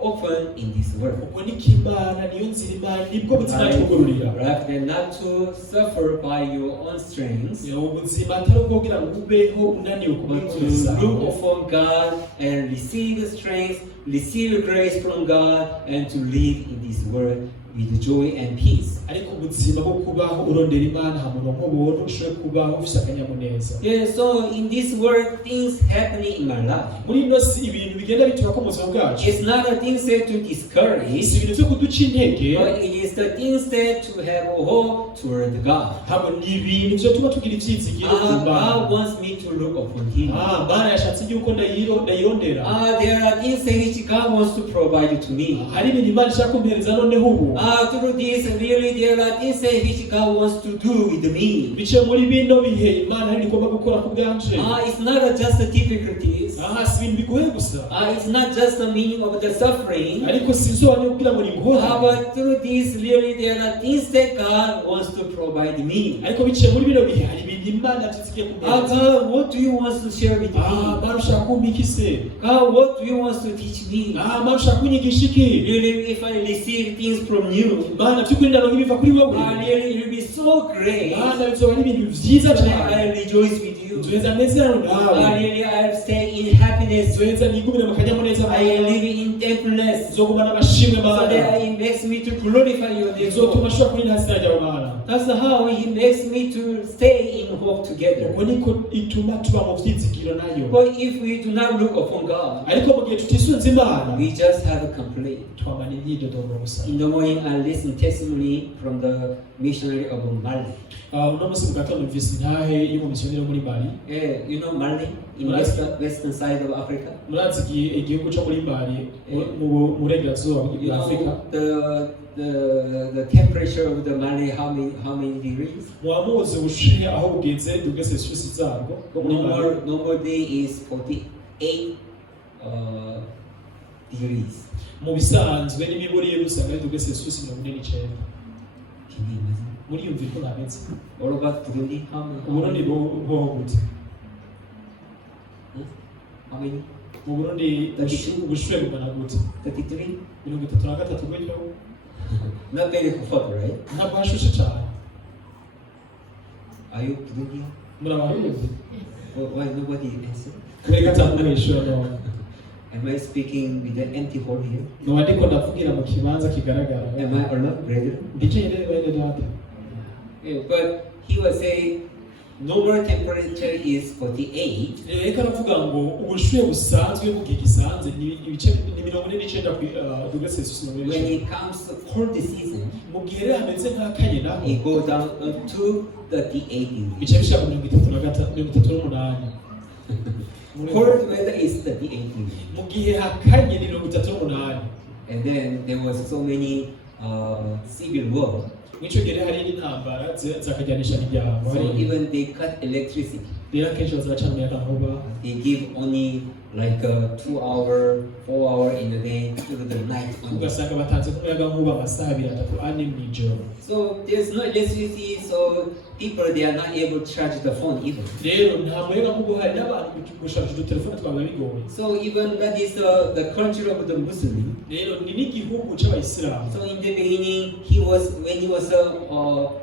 open in this world. ubwo ni kimana niyo nzira Imana nibwo buzima twugururira. Rather than not to suffer by your own strength, ubuzima atari ubwo kugira ngo ubeho unaniwe but to kubwiriza, look upon God and receive strength, receive grace from God, and to live in this world with joy and peace. ariko ubuzima bwo kubaho urondera Imana hamuntu nk'ubuntu ushobora kubaho ufite akanyamuneza. So in this world, things happening in my life. muri ino si ibintu bigenda bituba ko mu buzima bwacu, It's not a thing said to discourage, si ibintu byo kuduca intege, but it is the things that to have a hope toward God. haba ni ibintu byo tuba tugira ibyizigiro ku God Mana. wants me to look upon Him. Mana yashatse yuko ndayirondera. There are things which God wants to provide to me. hari ibintu Imana ishaka kumpereza noneho ubu. Through this, really, there are things which God wants to do with me. bice muri bino bihe Imana hari igomba gukora ku bwanje. It's not just the difficulties. si ibintu bigoye gusa. It's not just the meaning of the suffering. ariko sinzobane kugira ngo ningoha. But through this, really, there are things that God wants to provide me. ariko bice muri bino bihe hari ibintu Imana yazigiye kumpereza. God, what do you want to share with me? Mana ushaka kumpika ise. God, what do you want to teach me? Mana ushaka kunyigisha iki. Really, if I receive things from you, Mana by'ukuri ndaronka ibiva kuri wowe. really, it will be so great. Mana bizoba ari ibintu byiza cyane. I rejoice with you. nzoheza nezerano nawe. Really, I stay in happiness. nzoheza nigumire mu kanyamuneza I live in thankfulness. nzogumana amashimwe So Mana. that He makes me to glorify your name. nzotuma ashobora kurinda izina ryawe Mana. That's how He makes me to stay in hope together. ubwo niko ituma tuba mu byizigiro nayo. But if we do not look upon God, ariko mu gihe tutisunze Imana we just have a complaint. twamana imyidodogo gusa. In the morning, I listen testimony from the missionary of Mali. Uno munsi mu gatondo mvise intahe y'umumisiyoneri muri Mali. You know Mali in western side of Africa. Murazi igihugu cyo muri Mali mu burengerazuba bwa Afrika. The temperature of the Mali, how many degrees? Muamuzi ubushuhe aho bugeze degrees Celsius zarwo. Normal day is 48 degrees. Mu bisanzwe n'imiburi usanga ari degrees Celsius 49. Can you imagine? Muri yumvira ko nabetse. What about Burundi? Burundi bo gute? How many? Mu Burundi ubushuhe bungana gute? 33? 33 gutyo. Not very hot, right? Ntabwo hashushe cyane. Are you Burundi? Murabaruzi? Why nobody answer? Kureka tamwishyura none. Am I speaking with an empty hall here? No, ndiko ndavugira mu kibanza kigaragara. Am I alone, brother? Ndice ile wende data. But he was saying normal temperature is 48. Reka aravuga ngo ubushuhe busanzwe bw'igisanze ni ibice ni 49 degrees Celsius. When it comes to cold season, mu gihe hameze nk'akanye naho it goes down to 38 degrees. Bice bishaka 38. Cold weather is 38 degrees. Mu gihe hakanye ni 38. And then there was so many civil war. Mwico gihe hari n'intambara zakajyanisha n'ijyamo. So even they cut electricity. Rero kenshi bazaracana umuyagankuba. They give only like 2 hour, 4 hour in the day through the night. Ugasanga batanze umuyagankuba amasaha 3 mw'ijoro. So there's no electricity, so people they are not able to charge the phone even. Rero nta muyagankuba uhari n'abantu gushaka udutelefone twaba bigoye. So even that is the culture of the Muslim. Rero ni n'igihugu cy'abayisilamu. So in the beginning, when he was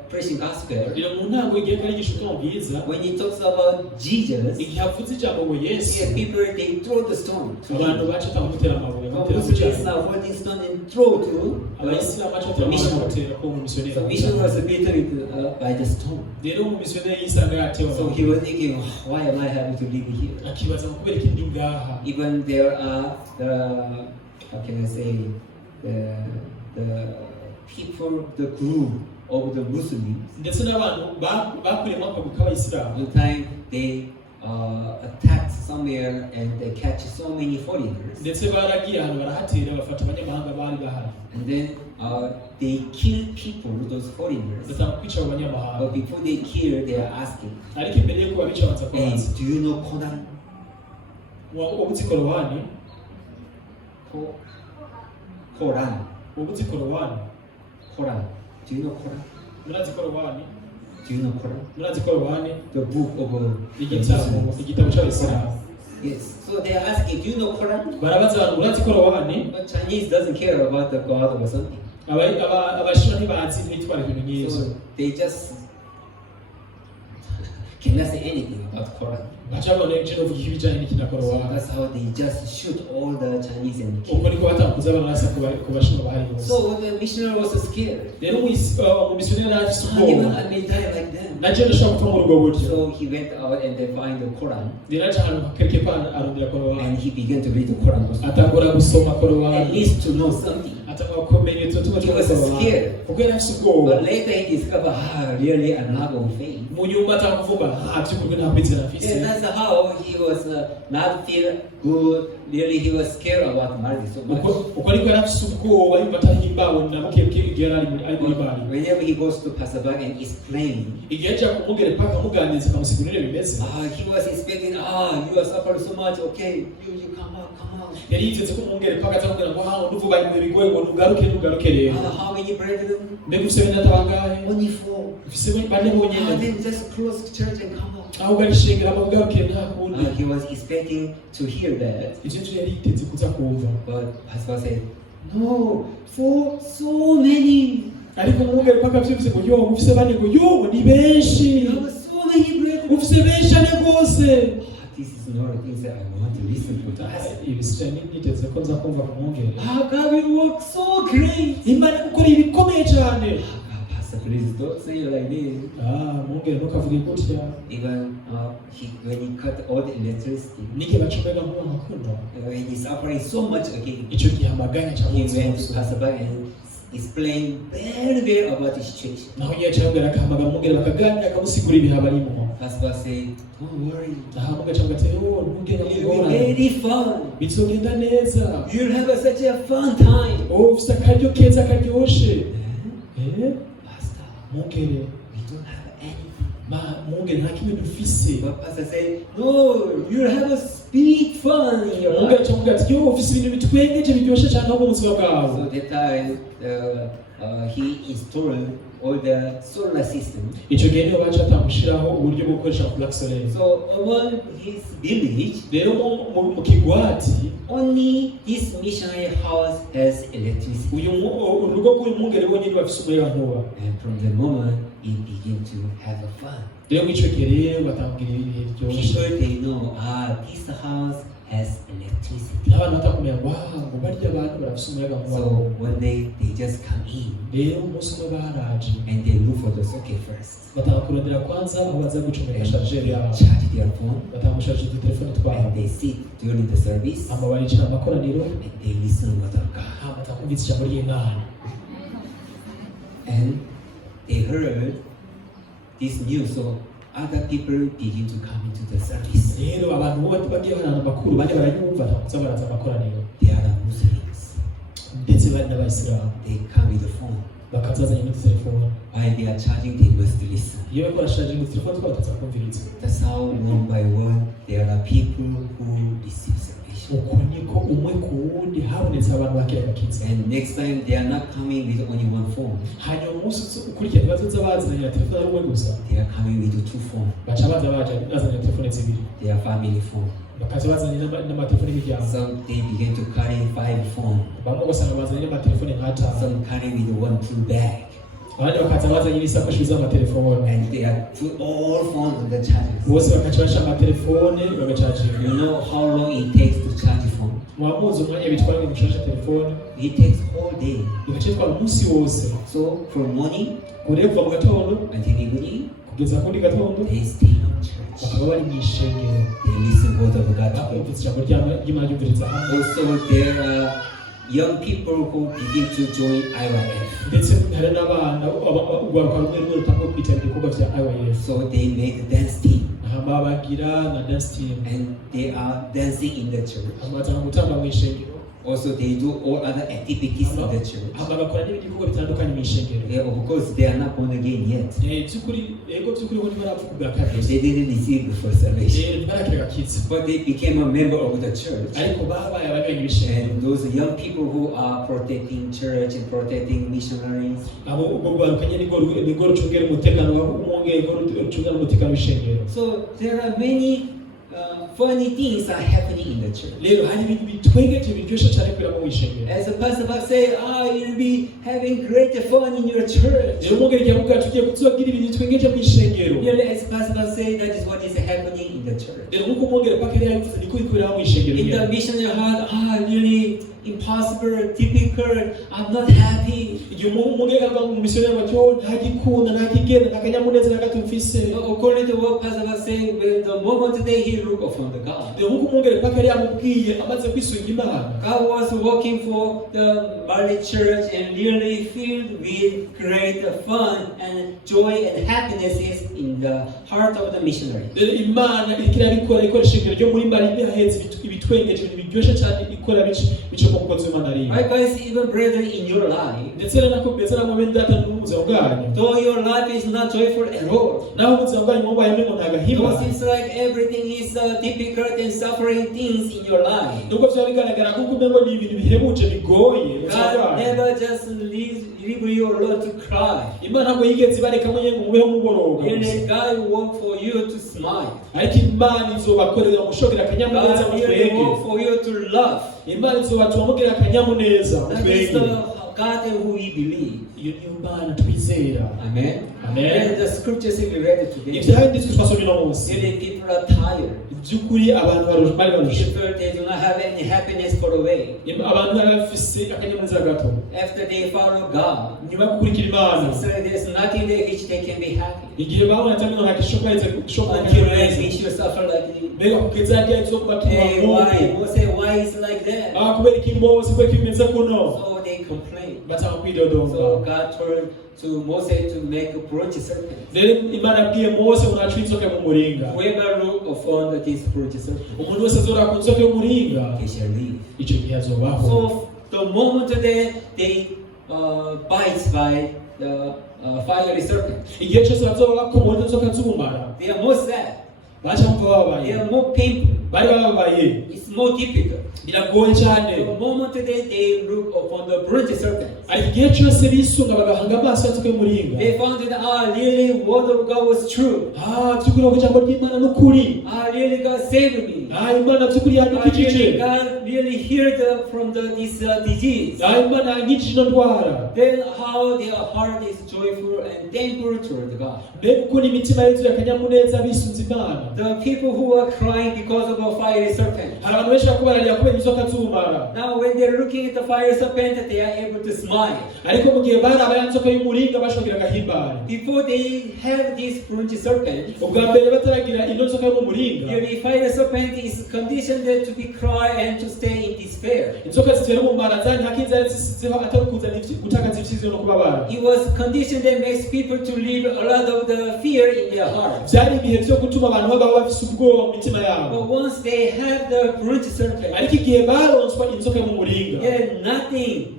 preaching gospel. Rero mu ntango igihe kari gishuka bwiza. When he talks about Jesus, igihe avuze ijambo ngo Yesu. People they throw the stone. Abantu bacata gutera amabuye. Muslims now holding stone and throw to. Abayisilamu bacata gutera ko umumisiyoneri. So mission was beaten by the stone. Rero umumisiyoneri yisanga yatewe. So he was thinking, why am I having to live here? Akibaza kubera ikindi ngaha. Even there are how can I say the people, the group of the Muslims. Ndetse n'abantu bakuriyemo akaguka k'abayisilamu. One time they attacked somewhere and they catch so many foreigners. Ndetse baragiye ahantu barahatera bafata abanyamahanga bari bahari. And then they kill people, those foreigners. Kwica abanyamahanga. But before they kill, they are asking. Ariko imbere yuko babica banza kubaza. Do you know Quran? Ubuzi Korowani? Quran. Ubuzi Korowani? Quran. Do you know Quran? Murazi Korowani? Do you know Quran? Murazi Korowani? The book of igitabo cy'Abayisilamu. Yes. So they are asking, do you know Quran? Barabaza murazi Korowani? But Chinese doesn't care about the God or something. Abashira ntibazi n'itwara ibintu nk'ibyo. So they just cannot say anything about Quran. Bacabona icyo uvuga ibijyanye n'ikina Korowani. So that's how they just shoot all the Chinese and kill. Uko niko batakuza barasa ku bashira bahari bose. So the missionary was scared. Rero umumisiyoneri afite ubwoba. Even I may die like them. Naje ndashaka gupfa muri ubwo buryo. So he went out and they find the Quran. Rero ahantu quelque part arondera Korowani. And he began to read the Quran. Atangura gusoma Korowani. At least to know something. He was scared. But later he discovered, really I'm not going to fail. And that's how he was not feel good. Really he was scared about marriage so much. Whenever he goes to Pastor Bag and explain, he was expecting, you are suffering so much, okay, you come out. How many brethren? Only 4. Then just close the church and come out. He was expecting to hear that. But Pastor said, no, 4, so many. There were so many brethren. This is not a thing that I want to listen to. God will work so great. Pastor Pastor, please don't say it like this. Mwongere ntukavuge gutya. Even when he cut all the electricity, nige bacomeka nkuba makuno, when he's suffering so much again, ico gihe amaganya he went to Pastor and explained very well about the situation. naho yacambera akahamaga mwongere bakaganira akamusigura ibihe barimo. Pastor said, don't worry, mugacambwa ati ntugende it will be very fun. bizogenda neza, You'll have such a fun time. ufise akaryo keza karyoshe. Pastor, mwongere we don't have anything. mwongere nta kimwe dufise. But Pastor said, no, you'll have a big fun in your life. mwongere acambwa ati ufise ibintu bitwengeje biryoshe cyane mu buzima bwawe. So that time he installed all the solar system. Ico gihe niho baca atamushiraho uburyo bwo gukoresha plaque solaire. So among his village, rero mu kigwati only this missionary house has electricity. urugo rw'umwungere bonyine bafise umuyagankuba. And from the moment he began to have a fun. rero mw'ico gihe rero batangira ibihe byose. People they know, this house has electricity. n'abantu batakumenya ngo barya abantu barafise umuyagankuba. So one day they just come in. rero umunsi umwe baraje and they look for the socket first. batanga kurondera kwanza aho baza gucomeka chargeur yabo. Charge their phone. batanga gusharge udutelefone twabo. And they sit during the service. hama baricara amakoraniro. And they listen what of God. hama batakumvise ijambo ry'Imana. And they heard this news, so other people begin to come into the service. rero abantu bo bagiye barana amakuru bane barayumva kuza baraza amakoraniro. They are Muslims. ndetse bari n'abayisilamu. They come with the phone. bakazazanye n'udutelefone. While they are charging, they must listen. iyo bariko barasharge udutelefone twabo bataza kumviriza. That's how one by one there are people who receive salvation. uko niko umwe ku wundi habonetse abantu bakira agakiza. And next time they are not coming with only one phone. hanyuma umunsi ukurikira ntibazoza bazanye telefone ari umwe gusa. They are coming with two phones. baca baza bazanye telefone zibiri. They are family phone. bakaza bazanye n'amatelefone y'imiryango. Some they begin to carry 5 phones. bamwe ugasanga bazanye n'amatelefone nk'atanu. Some carry with 1-2 bag. abandi bakaza bazanye n'isakoshi z'amatelefone. And they are put all phones on the chargers. bose bakaca bashyira amatelefone bagacaginga. You know how long it takes to charge a phone? mwamuzi umwanya bitwara ngo gushasha telefone. It takes whole day. bigaca bitwara umunsi wose. So from morning kure kuva mu gatondo until evening, kugeza kundi gatondo they stay in church. bakaba bari mu ishengero. They listen word of God. bumvise ijambo ry'Imana ryumviriza hamwe. Also there are young people who begin to join IYF. ndetse hari n'abana urwaruka rumwe rumwe rutanga kwitabira ibikorwa bya IYF. So they make a dance team. hama bagira na dance team. And they are dancing in the church. hama batanga gutamba mu ishengero. Also they do all other activities in the church. hama bakora n'ibindi bikorwa bitandukanye mu ishengero. Yeah, of course they are not born again yet. by'ukuri yego by'ukuri ko ntibarapfa kubwa kabiri. They didn't receive the first salvation. ntibarakira agakiza. But they became a member of the church. ariko babaye abanywanyi b'ishengero. And those young people who are protecting church and protecting missionaries. abo ubwo rwaruka nyine nirwo rucungera umutekano w'umwungere, rucungera umutekano w'ishengero. So there are many funny things are happening in the church. rero hari ibintu bitwengeje biryoshye cyane kubera mu ishengero. As the pastor say, you'll be having great fun in your church. rero umwungere igihe avuga tugiye kuzogira ibintu bitwengeje mu ishengero. Really, as pastor say, that is what is happening in the church. rero nk'uko umwungere pakeri yabivuze niko bikorera mu ishengero. In the missionary heart, really impossible, difficult, I'm not happy. igihe umwungere avuga mu misiyoneri bacyo ntagikunda ntakigenda ntakanyamuneza na gato mfise. According to what pastor was saying, when the moment today he looked upon the God. rero nk'uko umwungere pakeri yamubwiye amaze kwisunga Imana. God was working for the Bali church and really filled with great fun and joy and happinesses in the heart of the missionary. rero Imana ikira bikora ikoresha ishengero ryo muri Bali bihahetse ibitwengeje ibintu biryoshye cyane ikora bice mu mukozi w'Imana rero. Right guys, even brethren in your life. ndetse rero nako mbese namwe ndata n'ubuzima bwanyu. Though your life is not joyful at all. naho ubuzima bwanyu mubaye mwe ntagahimba. Though it seems like everything is difficult and suffering things in your life. nubwo byaba bigaragara kuko umengo ni ibintu bihebuje bigoye. God never just leave you alone to cry. Imana ngo yigeze ibareka mwenye ngo mubeho muboroga. God will work for you to smile. ariko Imana izobakorera mushogera akanyamuneza God will work for you to laugh. Imana izobatuma mugira akanyamuneza. That is the God who we believe. iyo niyo Mana twizera. Amen. Amen. And the scriptures we read today. Ibyanditswe twasomye no munsi. Really, people are tired. Byukuri abantu barusha. People, they do not have any happiness for the way. Abantu barafise akanyamuneza gato. After they follow God, nyuma yo gukurikira Imana, so there's nothing there which they can be happy. Igihe babona cyangwa nta gishoboka Until when which you suffer like this. Mbega kugeza igihe cyo kubatuma Why is like that? Kubera iki Mose kubera iki bimeze kuno. So they complain. Batanga kwidodomba. So God told to Moses to make a bronze serpent. Rero Imana yabwiye Mose unaca inzoka mu muringa. Whoever look upon this bronze serpent, umuntu wese azora ku nzoka yo muringa, he shall live. Icyo gihe azobaho. So the moment they bites by the fiery serpent, igihe cyose bazoba bakomora inzoka z'ubumara, they are more sad. baca bumva bababaye. They are more painful. Bari bababaye. It's more difficult. Biragoye cyane. The moment they look upon the bronze serpent, ariko igihe cyose bisunga bagahanga amaso y'inzoka y'umuringa, they found that really word of God was true. by'ukuri ngo ijambo ry'Imana n'ukuri. Really God saved me. Imana by'ukuri yadukijije. God really healed from this disease. Imana yangije ino ndwara. Then how their heart is joyful and thankful toward God. Mbega ukuntu imitima yuzuye akanyamuneza bisunze Imana. The people who are crying because of a fiery serpent. Hari abantu benshi bakubarira kubera inzoka z'ubumara. Now when they're looking at the fiery serpent, they are able to smile. Ariko mu gihe baraba ya nzoka y'umuringa bashobora agahimbara. Before they have this bronze serpent, ubwa mbere bataragira ino nzoka yo mu muringa, the fiery serpent is conditioned to be cry and to stay in despair. inzoka zitera umumara zari ntakinzara zisizeho atari kuzana gutakaza ivyizizo no kubabara. It was conditioned that makes people to live a lot of the fear in their heart. Byari ibihe byo gutuma abantu babaho bafise ubwoba mu mitima yabo. But once they have the bronze serpent, ariko igihe baronswa inzoka yo mu muringa,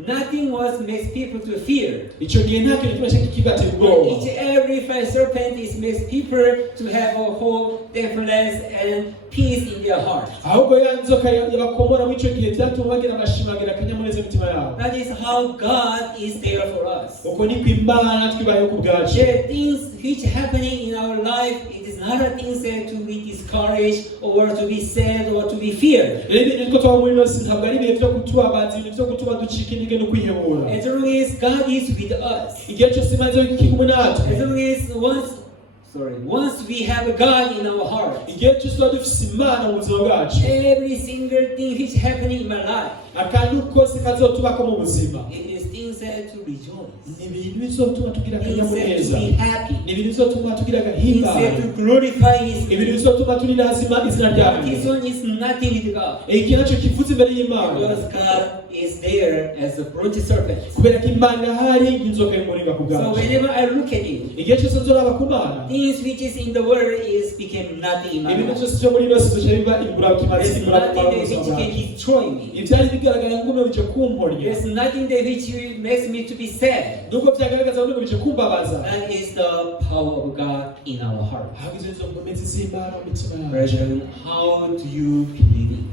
nothing was makes people to fear. Ico gihe nta kintu kimwe kibatera ubwoba. Every fiery serpent is makes people to have a hope, thankfulness, and peace in their heart. ahubwo ya nzoka yabakomora mu ico gihe byatuma bagira amashimagira akanyamuneza mu mitima yabo. That is how God is there for us. uko ni kw'Imana twibayeho ku bwacu. There are things which happening in our life. It is not a thing to be discouraged or to be sad or to be feared. rero ibintu two twaba muri nose ntabwo ari ibihe byo kutubabaza, ibintu byo gutuma ducika intege no kwihebura. As long as God is with us, igihe cyose Imana izo kumwe natwe, as long as once we have God in our heart, igihe cyose tuba dufise Imana mu buzima bwacu, every single thing which happening in my life, akantu kose kazotubako mu buzima, it is things to rejoice, ni ibintu bizotuma tugira akanyamuneza, to be happy, ni ibintu bizotuma tugira agahimbara, to glorify His name. ibintu bizotuma turinazima izina ryayo. This one is nothing with God, iki nacyo kivuze imbere y'Imana, because God is there as a bronze serpent. kubera ko Imana hari inzoka y'umuringa ku So bwacu. whenever I look at it, igihe cyose nzoraba ku Mana, things which is in the world is became nothing in my ibintu life. byose byo muri nose bizoca biba imburakimazi, There's nothing there which can destroy me. ibyari bigaragara ngume bije kumporya, There's nothing there which makes me to be sad. nubwo byagaragaza ngume bije kumbabaza. That is the power of God in our heart. hagize izo ngomezi z'Imana mu mitima yacu. Brethren, how do you believe it?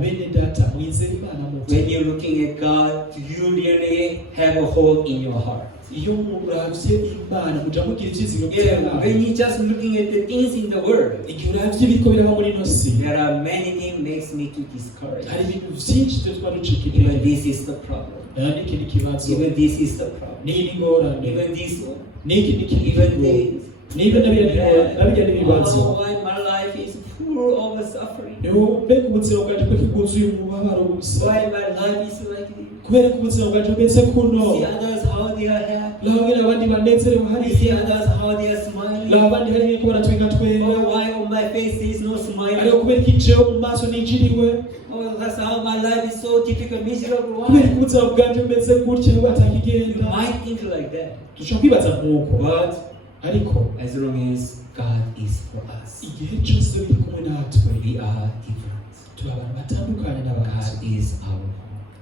bene data mwizeye Imana muti, When you're looking at God, do you really have a hope in your heart? iyo muravye Imana muja mugira ivyizigiro Yeah, by'Imana. when you're just looking at the things in the world, igihe uravye ibiriko biraba muri nosi, there are many things makes me to discourage. hari ibintu vyinshi bituma ducika Even intege. this is the problem. niki ni kibazo, Even this is the problem. niki ni ingorane, Even this one. niki ni Even kibazo, this. niba nabijya n'ibibazo. Why my life is full of suffering? mbega ubuzima bwaje ko bwuzuye umubabaro gusa, Why my life is like this? kubera ko ubuzima bwaje bumeze kuno. See others how they are happy. Laho abandi banezerewe See hariya, others how they are smiling. laho abandi hariya ko baratwenga twenga, Oh, why on my face is no ariko smiling? kubera ko ijeho mu maso nijiriwe, Oh, that's how my life is so difficult, miserable. kubera ko Why? ubuzima bwaje bumeze gutya You batakigenda. might think like that, dushobora kwibaza nk'uko, but ariko as long as God is for us, igihe cyose biri kumwe natwe, we are different. turi abantu batandukanye n'abandi. God is our home.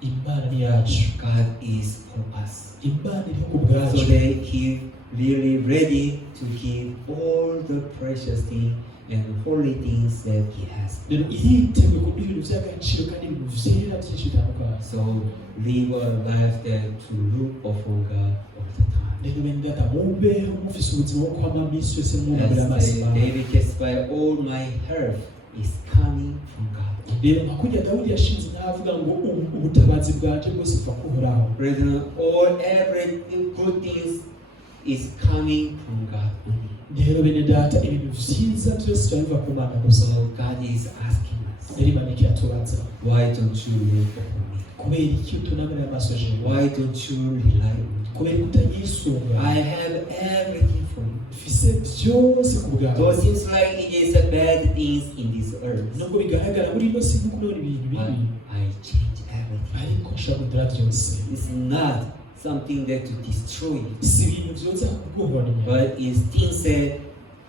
Imana ni yacu, God is for us. Imana iri ku So bwacu. that He really ready to give all the precious things and holy things that He has. rero iriteguye kuduha ibintu by'agaciro kandi ibintu vyera byinshi bitandukanye. So live a life that to look upon God all the time. rero bene data mubeho mufise ubuzima bwo kwama misi yose mwumvira As amaso Imana. David testified, all my health is coming from God. rero hakurya Dawudi yashinze ntavuga ngo ubutabazi bwaje bwose buva kuhoraho. Brethren, every good things is coming from God only. Rero bene data ibintu vyiza byose biva ku Mana gusa. So God is asking us, rero Imana ikatubaza, why don't you live upon me? kubera iki utunamira amaso jewe? Why don't you rely on me? kubera kutanyisunga? I have everything for you. Mfise byose ku bwawe. Though it seems like it is a bad things in this earth, nubwo bigaragara muri ino si nk'ukuntu ibintu bibi, I change everything. ariko nshaka kudura byose. It's not something that to destroy you, si ibintu byoza kuguhonya, but it's things that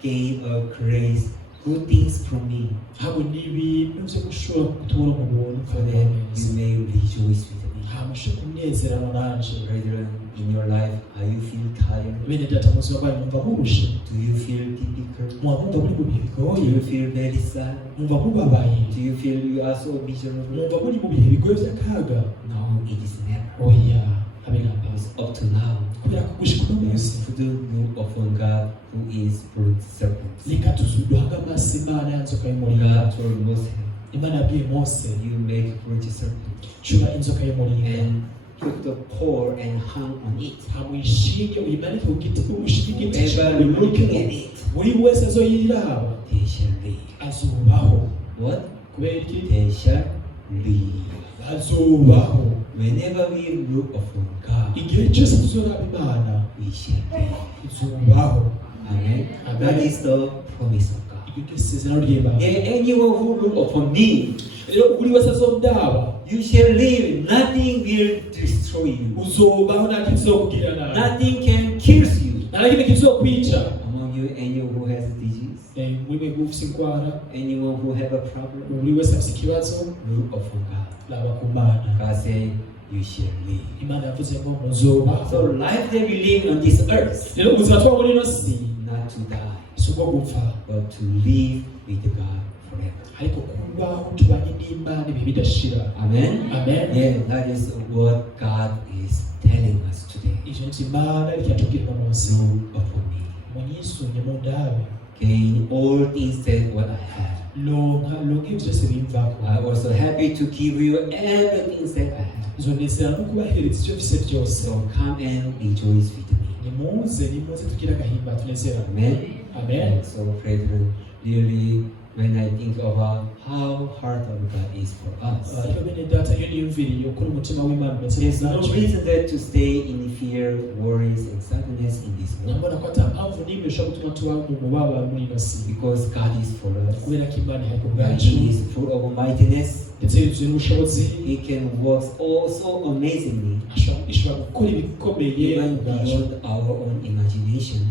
gain a grace, good things from me, ahubwo ni ibintu byo gushobora kutubona mu buntu so that you may rejoice with me. hamushe kunezerana nanje. Brethren, in your life, are you feel tired? bene data mu buzima bwanyu mwumva murushe? Do you feel difficult? mwumva muri mu bihe Do bigoye? you feel very sad? mwumva mubabaye? Do you feel you are so miserable? mwumva muri mu bihe bigoye by'akaga? No, it is never. oya abigamba Because up to now, kubera ko gushika uno you munsi couldn't look upon God who is brought serpents. reka tuzuduhaga amaso Imana yanzoka y'umuringa. God told Moses, Imana yabwiye Mose, you make brought serpent cura inzoka y'umuringa and took the pole and hung on it. hamwishinge uyimanike ku giti, ushinge igiti Whoever looking at cy'umuringa, it, buri wese azoyiraba they shall live. azubaho. What? kubera iki? They shall live. azubaho. Whenever we look upon God, igihe cyose tuzoraba Imana we shall live. izubaho. Amen. Amen. That is the promise of God. iryo isezerano ry'Imana. And anyone who look upon me, rero buri wese azondaba you shall live. Nothing will destroy you. uzobaho, nta kizokugirira nabi, Nothing can kill you. nta kintu kizokwica. Among you, anyone who has disease, muri mwe ufite indwara, anyone who have a problem, buri wese afite ikibazo, look upon God. raba ku Mana. God said, you shall live. Imana yavuze ngo muzobaho. So life that we live on this earth, rero ubuzima tuba muri ino si not to die, si ubwo gupfa, but to live with God forever. ariko kubaho tubanye n'Imana ibihe bidashira. Amen. Amen. Yeah, that is what God is telling us today. ivyo nivyo Imana iriko iratubwira uno munsi. Look upon me. munyisunge mundabe, Gain all things that what I have. lonka ibyo byose bimvako. I'm also happy to give you everything that I have. nzonezera no kubahereza ivyo bise byose. So come and rejoice with me. nimuze tugire agahimba tunezera. Amen. Amen. And so, brethren, really, when I think about how heart of God is for us, rero bene data iyo niyumviriye uko umutima w'Imana umeze there's no nacu, reason that to stay in fear, worries, and sadness in this world, nabona ko ata mpamvu n'imwe ishobora gutuma tuba mu mubabaro muri ino si, because God is for us. kubera ko Imana ihari ku And bwacu, He is full of mightiness. ndetse yuzuye n'ubushobozi. He can work also amazingly, ishobora gukora ibikomeye even ku bwacu, beyond our own imagination.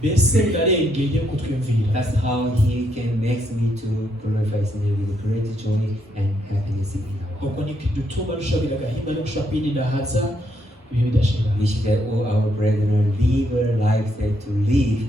mbese birarengeye ko twiyumvira. That's how He can make me to glorify His name with great joy and happiness in our heart. uko niko dutuma rushobora agahimba no gushobora kwininahaza ibihe bidashira. Wish that all our brethren live a life that to live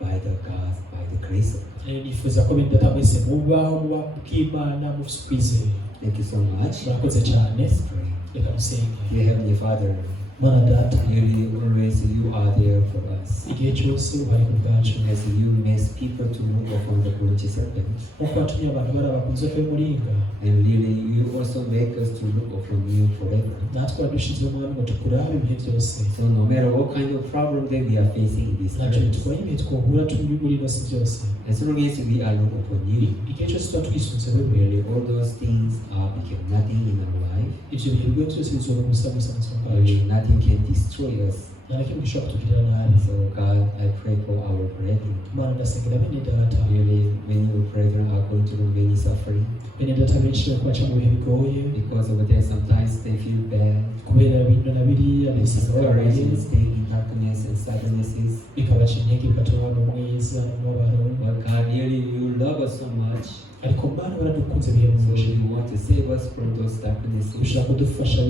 by the God, by the grace of God. rero nifuza ko bene data mwese mubaho bw'Imana mufite ukwizera. Thank you so much. murakoze cyane. Let's pray. reka musenge. Dear Heavenly Father, Mana data, really always you are there for us. igihe cyose ubaye ku bwacu, As you make people to look upon the glorious serpent, nk'uko watumye abantu baraba ku nzoka y'umuringa, and really you also make us to look upon you forever. natwe wadushizeho umwami ngo tukurabe ibihe byose. So no matter what kind of problem that we are facing in this ntacyo earth, bitwaye ibihe twahura turi muri ino si byose, as long as we are look upon you, igihe cyose tuba twisunze wewe, really all those things are become nothing in our life. ibyo bihe bigoye byose bizoba ubusa gusa mu buzima bwacu, Really nothing can destroy us. nta na kimwe gishobora kutugirira nabi. So God, I pray for our brethren. Mana ndasengera bene data, Really, many of brethren are going through many suffering. bene data benshi bari kubaca mu bihe bigoye, Because of that, sometimes they feel bad. kubera bino na biriya They bisanga babaye, discourage and stay in darkness and sadnesses. bikabaca intege bigatuma baba mwiza n'umubabaro. But God, really, you love us so much. ariko Mana waradukunze bihe So byinshi, you want to save us from those darknesses. ushaka kudufasha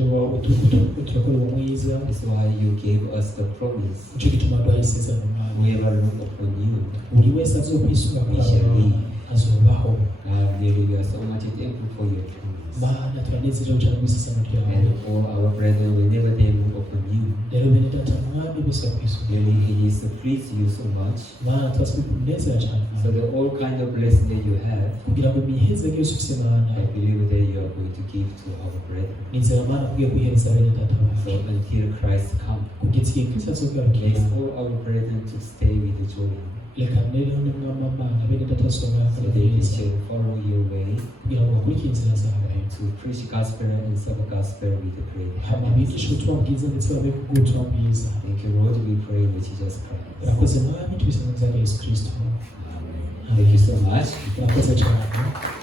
turakora uwo mwiza. That's why you gave us the promise. nicyo gituma duhaye isezerano Mana, Whoever look upon you, buri wese azokwisunga kwawe azobaho. God, really, we are so much thankful for your promise. Mana turanezerewe cyane ku isezerano ryawe. And all our brethren, whenever they look upon you, rero bene data mwami bose bakwisunga, really it is this please you so much. Mana twaswe kunezera cyane. So the all kind of blessing that you have, kugira ngo imihezagiro yose ufise Mana, I believe that you are going to give to our brethren. nizera Mana kugiye guhereza bene data So bacu until Christ comes, kugeza igihe Kristo azogarukira. makes all our brethren to stay with the joy, reka rero nimwama Mana bene data basobanura so they neza can follow your way kugira ngo bakurikire inzira zawe, to preach gospel and serve gospel with the great hama happiness. bigisha ubutumwa bwiza ndetse babe kubw'ubutumwa bwiza. Thank you, Lord. We pray in Jesus Christ. urakoze Mwami tubisaba mu izina rya Yesu Kristo. Thank you so much. urakoze cyane.